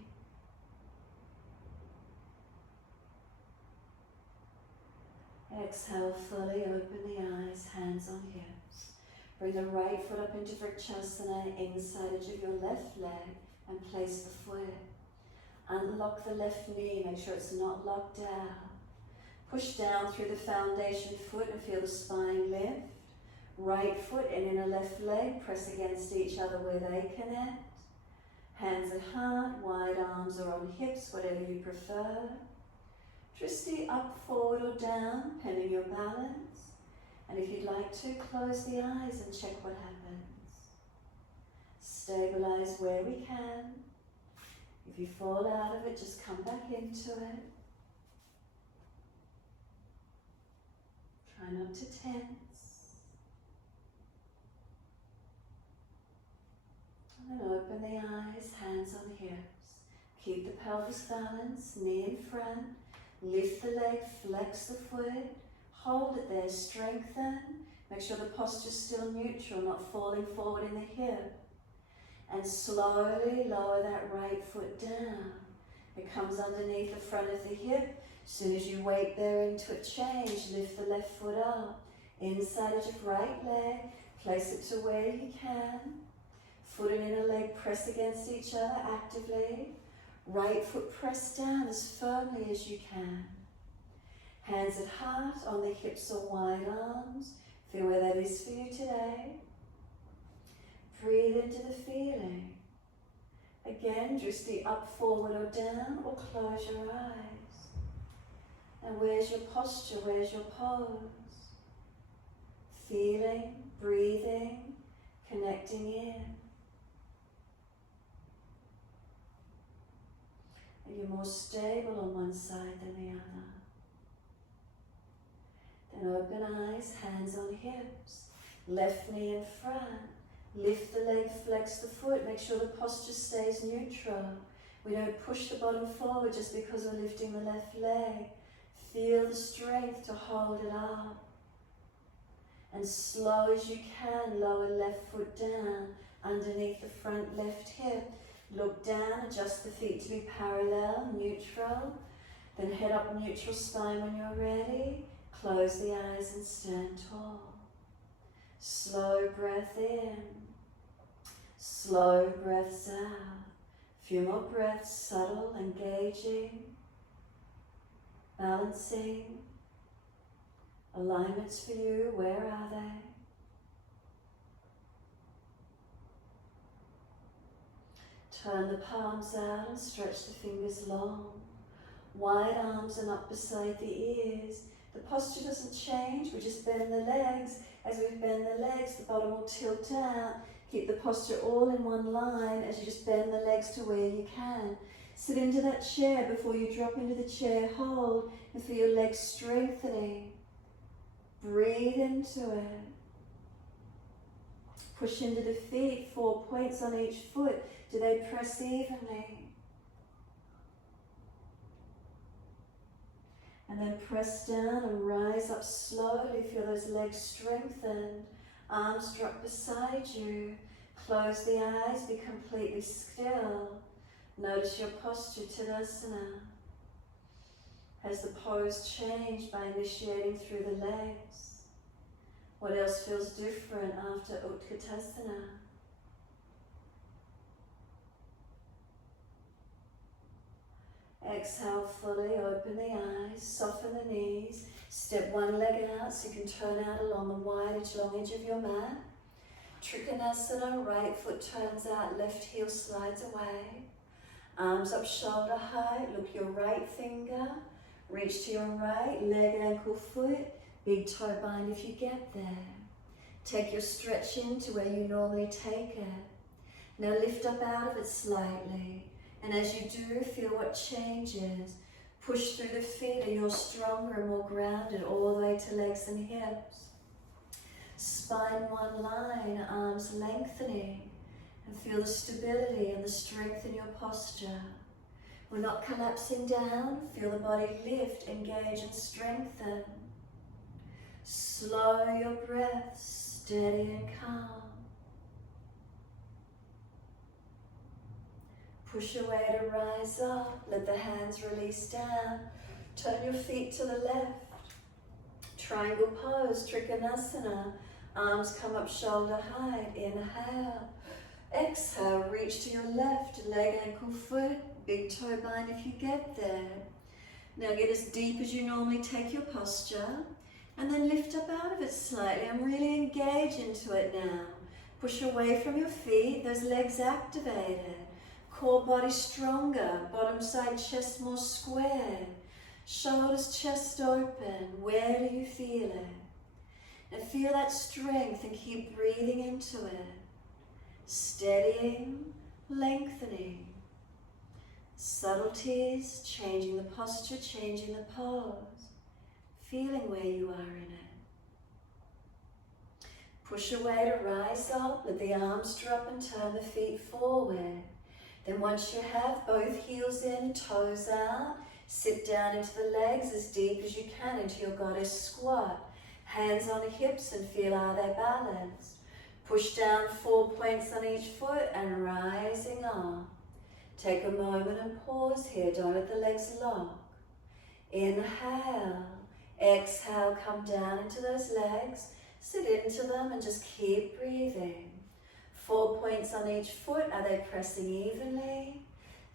Exhale, fully open the eyes, hands on hips. Bring the right foot up into Vrikshasana, inside edge of your left leg, and place the foot. Unlock the left knee, make sure it's not locked down. Push down through the foundation foot and feel the spine lift. Right foot and inner left leg press against each other where they connect. Hands at heart, wide arms or on hips, whatever you prefer. Drishti up, forward or down, pending your balance. And if you'd like to, close the eyes and check what happens. Stabilize where we can. If you fall out of it, just come back into it. Try not to tense. And then open the eyes, hands on hips. Keep the pelvis balanced, knee in front. Lift the leg, flex the foot. Hold it there, strengthen. Make sure the posture's still neutral, not falling forward in the hip. And slowly lower that right foot down. It comes underneath the front of the hip. As soon as you weight there into a change, lift the left foot up. Inside edge of right leg, place it to where you can. Foot and inner leg press against each other actively. Right foot press down as firmly as you can. Hands at heart, on the hips or wide arms. Feel where that is for you today. Breathe into the feeling. Again, drishti up, forward or down, or close your eyes. And where's your posture? Where's your pose? Feeling, breathing, connecting in. Are you more stable on one side than the other? Then open eyes, hands on hips. Left knee in front. Lift the leg, flex the foot. Make sure the posture stays neutral. We don't push the bottom forward just because we're lifting the left leg. Feel the strength to hold it up. And slow as you can, lower left foot down underneath the front left hip. Look down, adjust the feet to be parallel, neutral. Then head up neutral spine when you're ready. Close the eyes and stand tall. Slow breath in. Slow breaths out. Few more breaths, subtle, engaging, balancing. Alignments for you, where are they? Turn the palms out and stretch the fingers long. Wide arms and up beside the ears. The posture doesn't change, we just bend the legs. As we bend the legs, the bottom will tilt out. Keep the posture all in one line as you just bend the legs to where you can. Sit into that chair before you drop into the chair, hold, and feel your legs strengthening. Breathe into it. Push into the feet, 4 points on each foot. Do they press evenly? And then press down and rise up slowly. Feel those legs strengthened. Arms drop beside you. Close the eyes, be completely still. Notice your posture, Tadasana. Has the pose changed by initiating through the legs? What else feels different after Utkatasana? Exhale fully, open the eyes, soften the knees, step one leg out so you can turn out along the wide edge, long edge of your mat. Trikonasana, right foot turns out, left heel slides away. Arms up shoulder height, look your right finger, reach to your right, leg, ankle, foot, big toe bind if you get there. Take your stretch in to where you normally take it. Now lift up out of it slightly. And as you do, feel what changes. Push through the feet and you're stronger and more grounded all the way to legs and hips. Spine one line, arms lengthening. And feel the stability and the strength in your posture. We're not collapsing down. Feel the body lift, engage and strengthen. Slow your breath, steady and calm. Push your way to rise up, let the hands release down. Turn your feet to the left. Triangle pose, Trikonasana. Arms come up shoulder height, inhale. Exhale, reach to your left, leg, ankle, foot, big toe bind if you get there. Now get as deep as you normally take your posture, and then lift up out of it slightly and really engage into it now. Push away from your feet, those legs activated. Core body stronger, bottom side chest more squared. Shoulders, chest open, where do you feel it? And feel that strength and keep breathing into it. Steadying, lengthening. Subtleties, changing the posture, changing the pose. Feeling where you are in it. Push away to rise up, let the arms drop and turn the feet forward. Then once you have both heels in, toes out, sit down into the legs as deep as you can into your goddess squat. Hands on the hips and feel are they balanced. Push down 4 points on each foot and rising up. Take a moment and pause here, don't let the legs lock. Inhale, exhale, come down into those legs, sit into them and just keep breathing. 4 points on each foot, are they pressing evenly?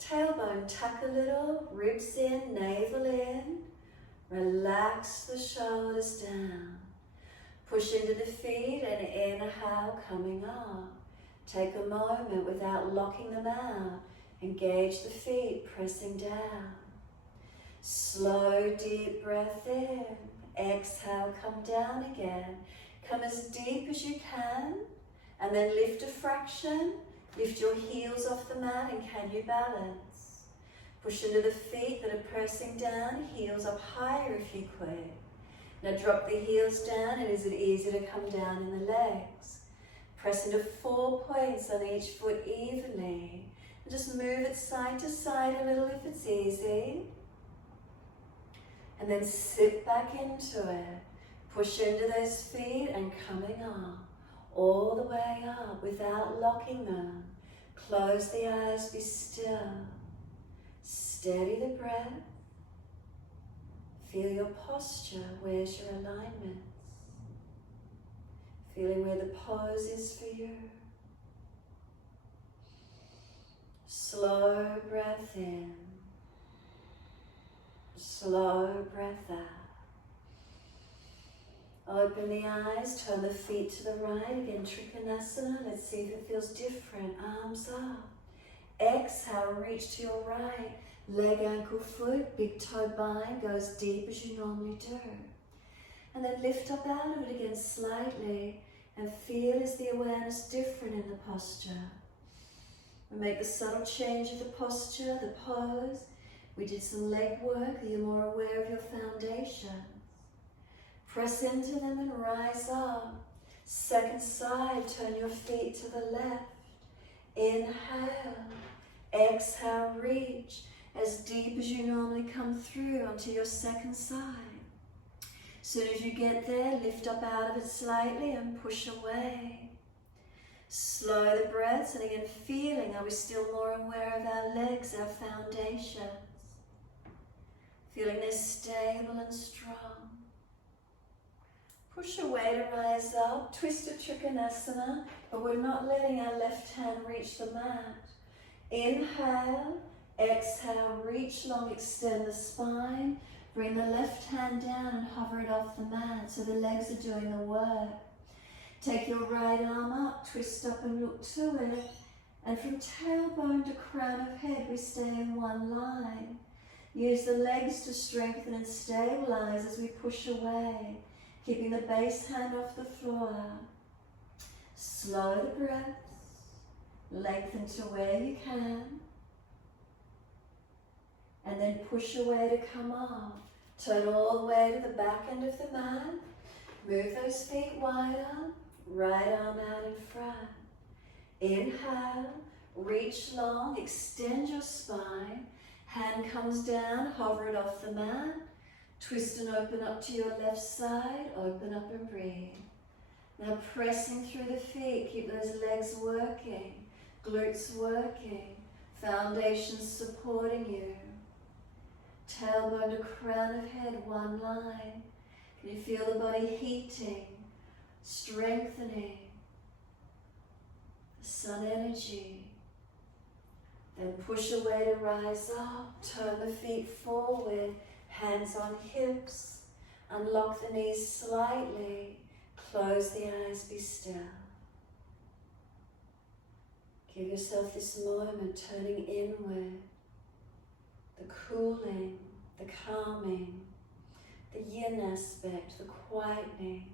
Tailbone tuck a little, ribs in, navel in. Relax the shoulders down. Push into the feet and inhale, coming up. Take a moment without locking them out. Engage the feet, pressing down. Slow, deep breath in. Exhale, come down again. Come as deep as you can. And then lift a fraction, lift your heels off the mat and can you balance? Push into the feet that are pressing down, heels up higher if you could. Now drop the heels down and is it easy to come down in the legs? Press into 4 points on each foot evenly. And just move it side to side a little if it's easy. And then sit back into it. Push into those feet and coming up. All the way up without locking them. Close the eyes, be still. Steady the breath. Feel your posture, where's your alignments? Feeling where the pose is for you. Slow breath in. Slow breath out. Open the eyes, turn the feet to the right. Again, Trikonasana. Let's see if it feels different. Arms up. Exhale, reach to your right. Leg, ankle, foot, big toe bind goes deep as you normally do. And then lift up out of it again slightly and feel as the awareness different in the posture. We make the subtle change of the posture, the pose. We did some leg work, you're more aware of your foundations. Press into them and rise up. Second side, turn your feet to the left. Inhale, exhale, reach as deep as you normally come through onto your second side. As soon as you get there, lift up out of it slightly and push away. Slow the breaths, and again feeling, are we still more aware of our legs, our foundations? Feeling they're stable and strong. Push away to rise up, twisted Trikonasana, but we're not letting our left hand reach the mat. Inhale, exhale, reach long, extend the spine. Bring the left hand down and hover it off the mat so the legs are doing the work. Take your right arm up, twist up and look to it. And from tailbone to crown of head, we stay in one line. Use the legs to strengthen and stabilize as we push away, keeping the base hand off the floor. Slow the breaths, lengthen to where you can, and then push away to come off. Turn all the way to the back end of the mat, move those feet wider, right arm out in front. Inhale, reach long, extend your spine, hand comes down, hover it off the mat, twist and open up to your left side, open up and breathe. Now pressing through the feet, keep those legs working, glutes working, foundations supporting you. Tailbone to crown of head, one line. Can you feel the body heating, strengthening, the sun energy? Then push away to rise up, turn the feet forward, hands on hips, unlock the knees slightly, close the eyes, be still. Give yourself this moment turning inward, the cooling, the calming, the yin aspect, the quietening.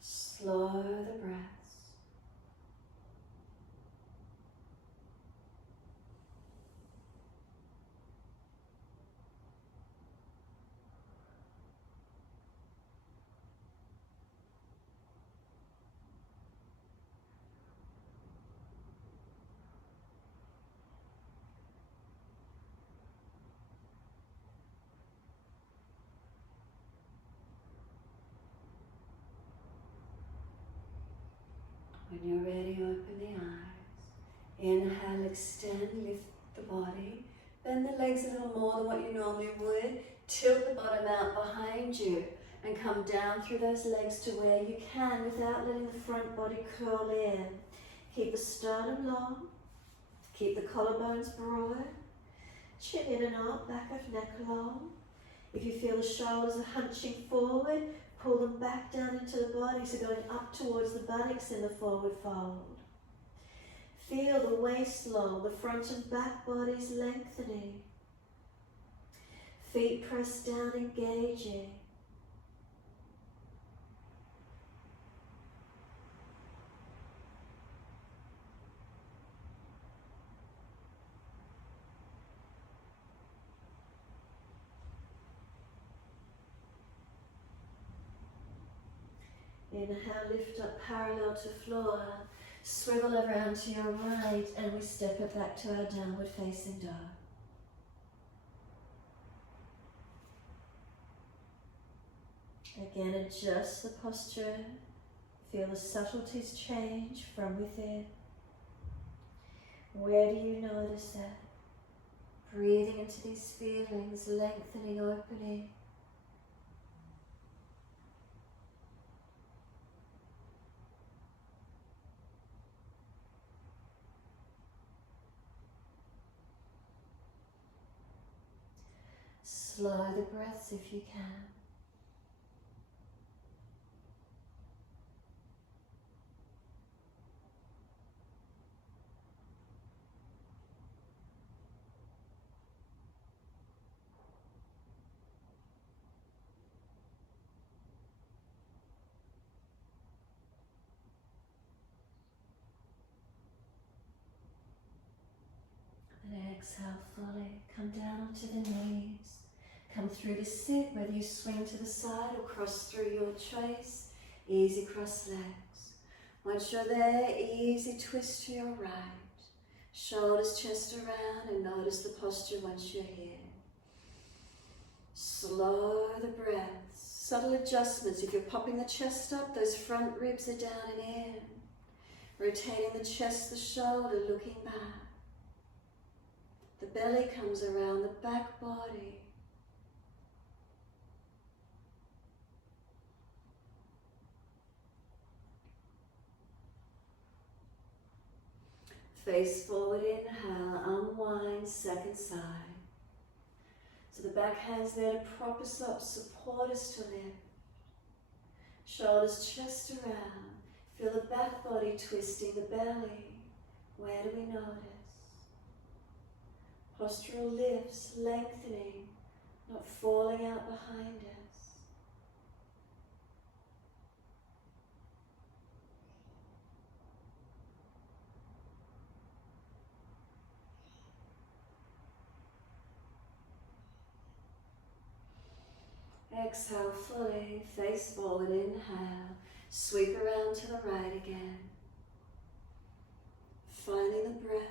Slow the breaths. When you're ready, open the eyes. Inhale, extend, lift the body. Bend the legs a little more than what you normally would. Tilt the bottom out behind you and come down through those legs to where you can without letting the front body curl in. Keep the sternum long. Keep the collarbones broad. Chin in and out, back of neck long. If you feel the shoulders are hunching forward, pull them back down into the body, so going up towards the buttocks in the forward fold. Feel the waist long, the front and back bodies lengthening. Feet pressed down, engaging. Inhale, lift up parallel to floor, swivel around to your right, and we step it back to our downward facing dog. Again, adjust the posture, feel the subtleties change from within. Where do you notice that? Breathing into these feelings, lengthening, opening. Slow the breaths if you can. Exhale fully. Come down onto the knees. Come through to sit, whether you swing to the side or cross through your trace. Easy cross legs. Once you're there, easy twist to your right. Shoulders, chest around, and notice the posture once you're here. Slow the breath. Subtle adjustments. If you're popping the chest up, those front ribs are down and in. Rotating the chest, the shoulder, looking back. The belly comes around the back body. Face forward, inhale, unwind, second side. So the back hand's there to prop us up, support us to lift. Shoulders, chest around. Feel the back body twisting the belly. Where do we notice? Postural lifts, lengthening, not falling out behind us. Exhale fully, face forward, inhale. Sweep around to the right again. Finding the breath.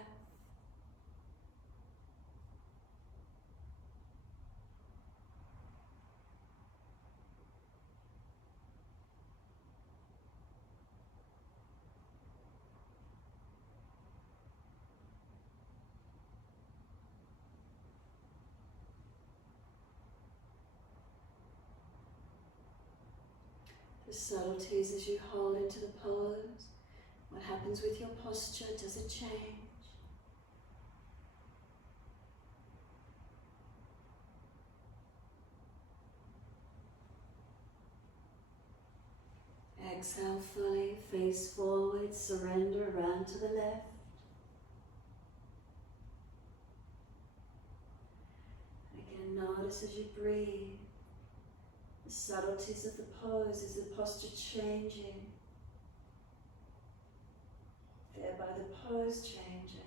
The subtleties as you hold into the pose. What happens with your posture? Does it change? Exhale fully, face forward, surrender around to the left. Again, notice as you breathe, the subtleties of the pose. Is the posture changing? Thereby the pose changes.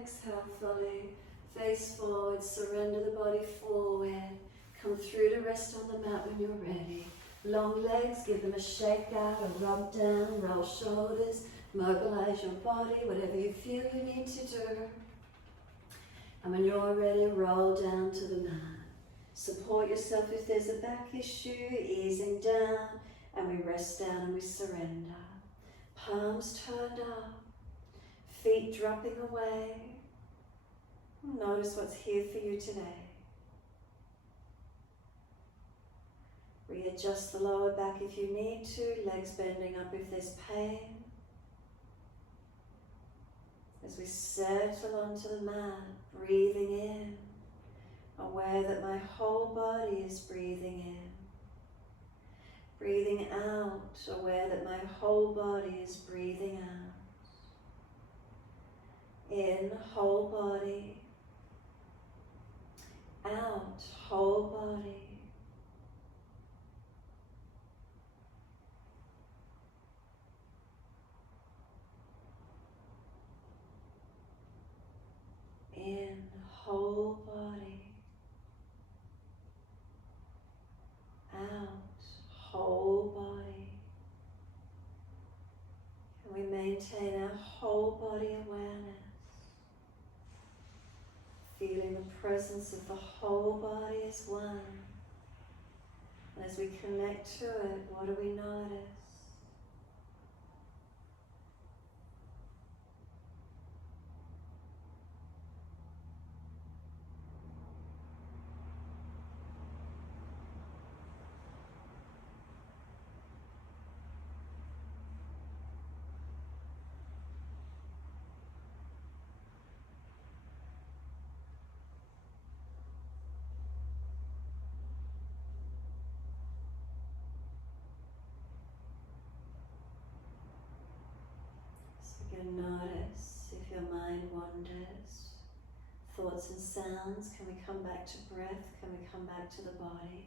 Exhale fully, face forward, surrender the body forward. Come through to rest on the mat when you're ready. Long legs, give them a shake out, a rub down, roll shoulders, mobilize your body, whatever you feel you need to do. And when you're ready, roll down to the mat. Support yourself if there's a back issue, easing down, and we rest down and we surrender. Palms turned up. Feet dropping away. Notice what's here for you today. Readjust the lower back if you need to, legs bending up if there's pain. As we settle onto the mat, breathing in, aware that my whole body is breathing in. Breathing out, aware that my whole body is breathing out. In, whole body. Out, whole body. In, whole body. Out, whole body. And we maintain our whole body awareness. Feeling the presence of the whole body as one. And as we connect to it, what do we notice? thoughts and sounds? Can we come back to breath? Can we come back to the body?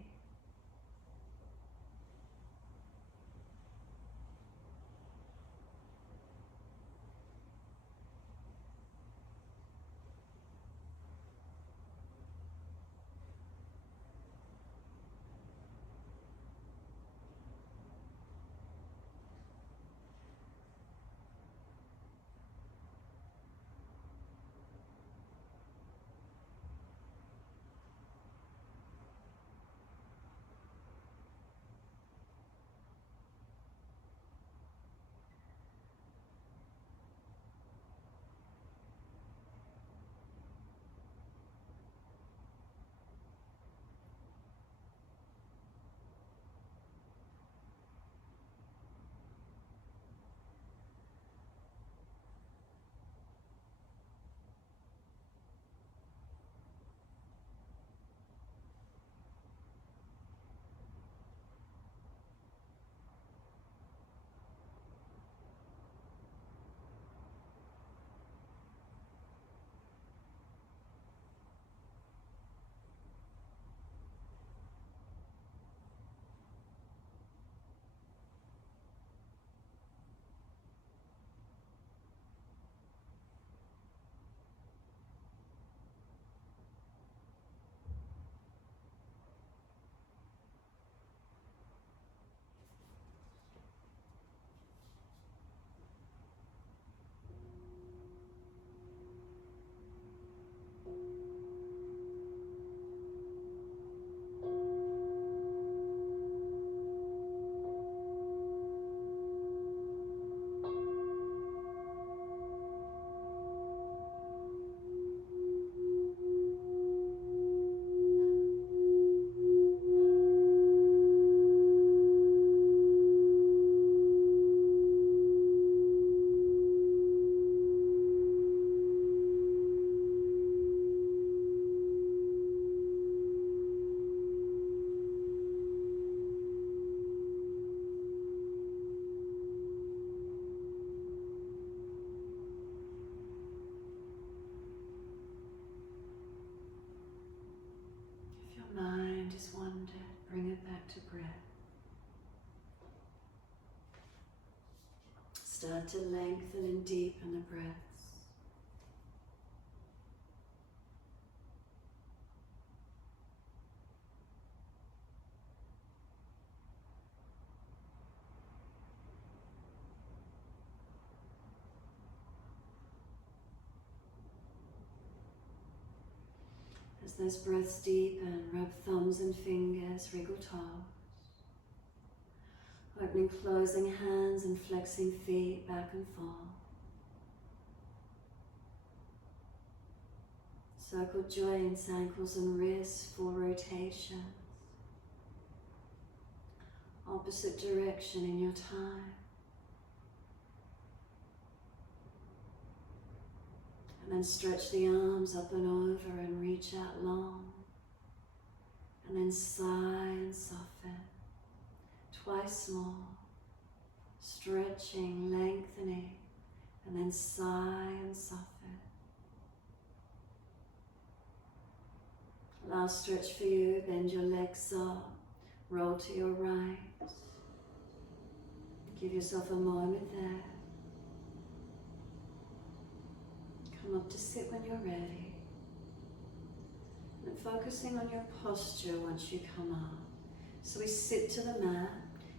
Mind is wandered, bring it back to breath. Start to lengthen and deepen the breaths. As those breaths deepen, rub thumbs and fingers, wriggle toes. Opening, closing hands and flexing feet back and forth. Circle joints, ankles and wrists, full rotations. Opposite direction in your time. And then stretch the arms up and over and reach out long. And then sigh and soften. Twice more. Stretching, lengthening, and then sigh and soften. Last stretch for you, bend your legs up, roll to your right. Give yourself a moment there. Come up to sit when you're ready. And focusing on your posture once you come up. So we sit to the mat.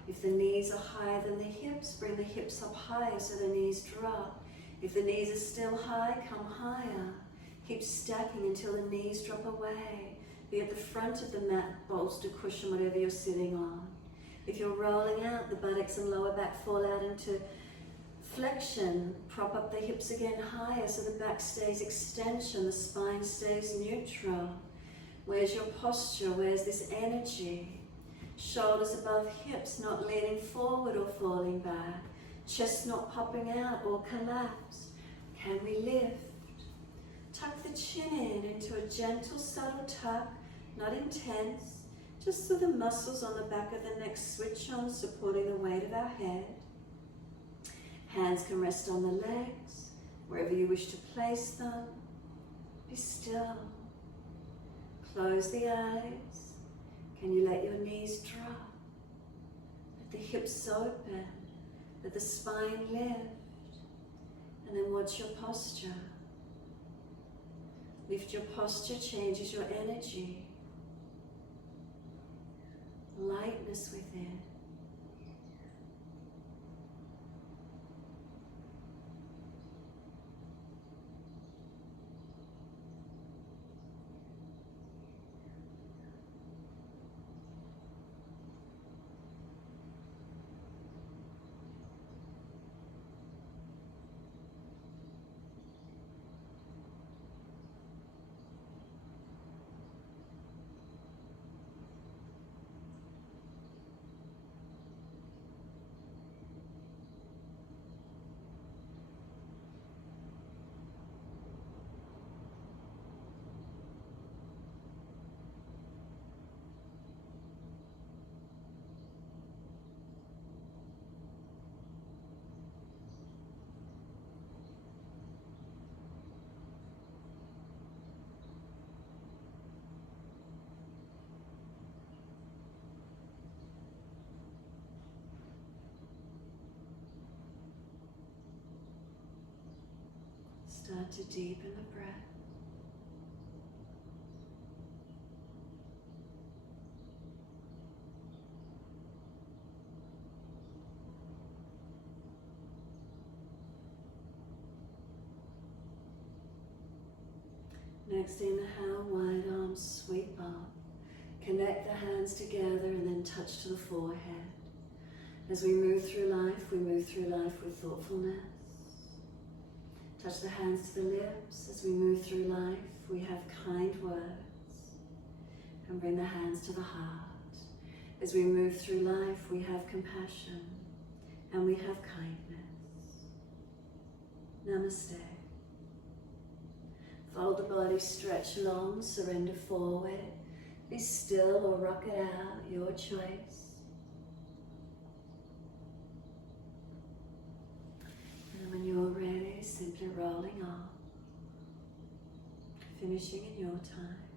If the knees are higher than the hips, bring the hips up higher so the knees drop. If the knees are still high, come higher. Keep stacking until the knees drop away. Be at the front of the mat, bolster, cushion, whatever you're sitting on. If you're rolling out, the buttocks and lower back fall out into flexion. Prop up the hips again higher so the back stays extension, the spine stays neutral. Where's your posture? Where's this energy? Shoulders above hips, not leaning forward or falling back. Chest not popping out or collapsed. Can we lift? Tuck the chin in into a gentle, subtle tuck, not intense, just so the muscles on the back of the neck switch on, supporting the weight of our head. Hands can rest on the legs, wherever you wish to place them. Be still. Close the eyes. Can you let your knees drop? Let the hips open. Let the spine lift. And then watch your posture. Lift your posture changes your energy. Lightness within. Start to deepen the breath. Next, inhale, wide arms sweep up. Connect the hands together and then touch to the forehead. As we move through life with thoughtfulness. Touch the hands to the lips. As we move through life, we have kind words. And bring the hands to the heart. As we move through life, we have compassion and we have kindness. Namaste. Fold the body, stretch long, surrender forward. Be still or rock it out, your choice. When you're ready, simply rolling off, finishing in your time.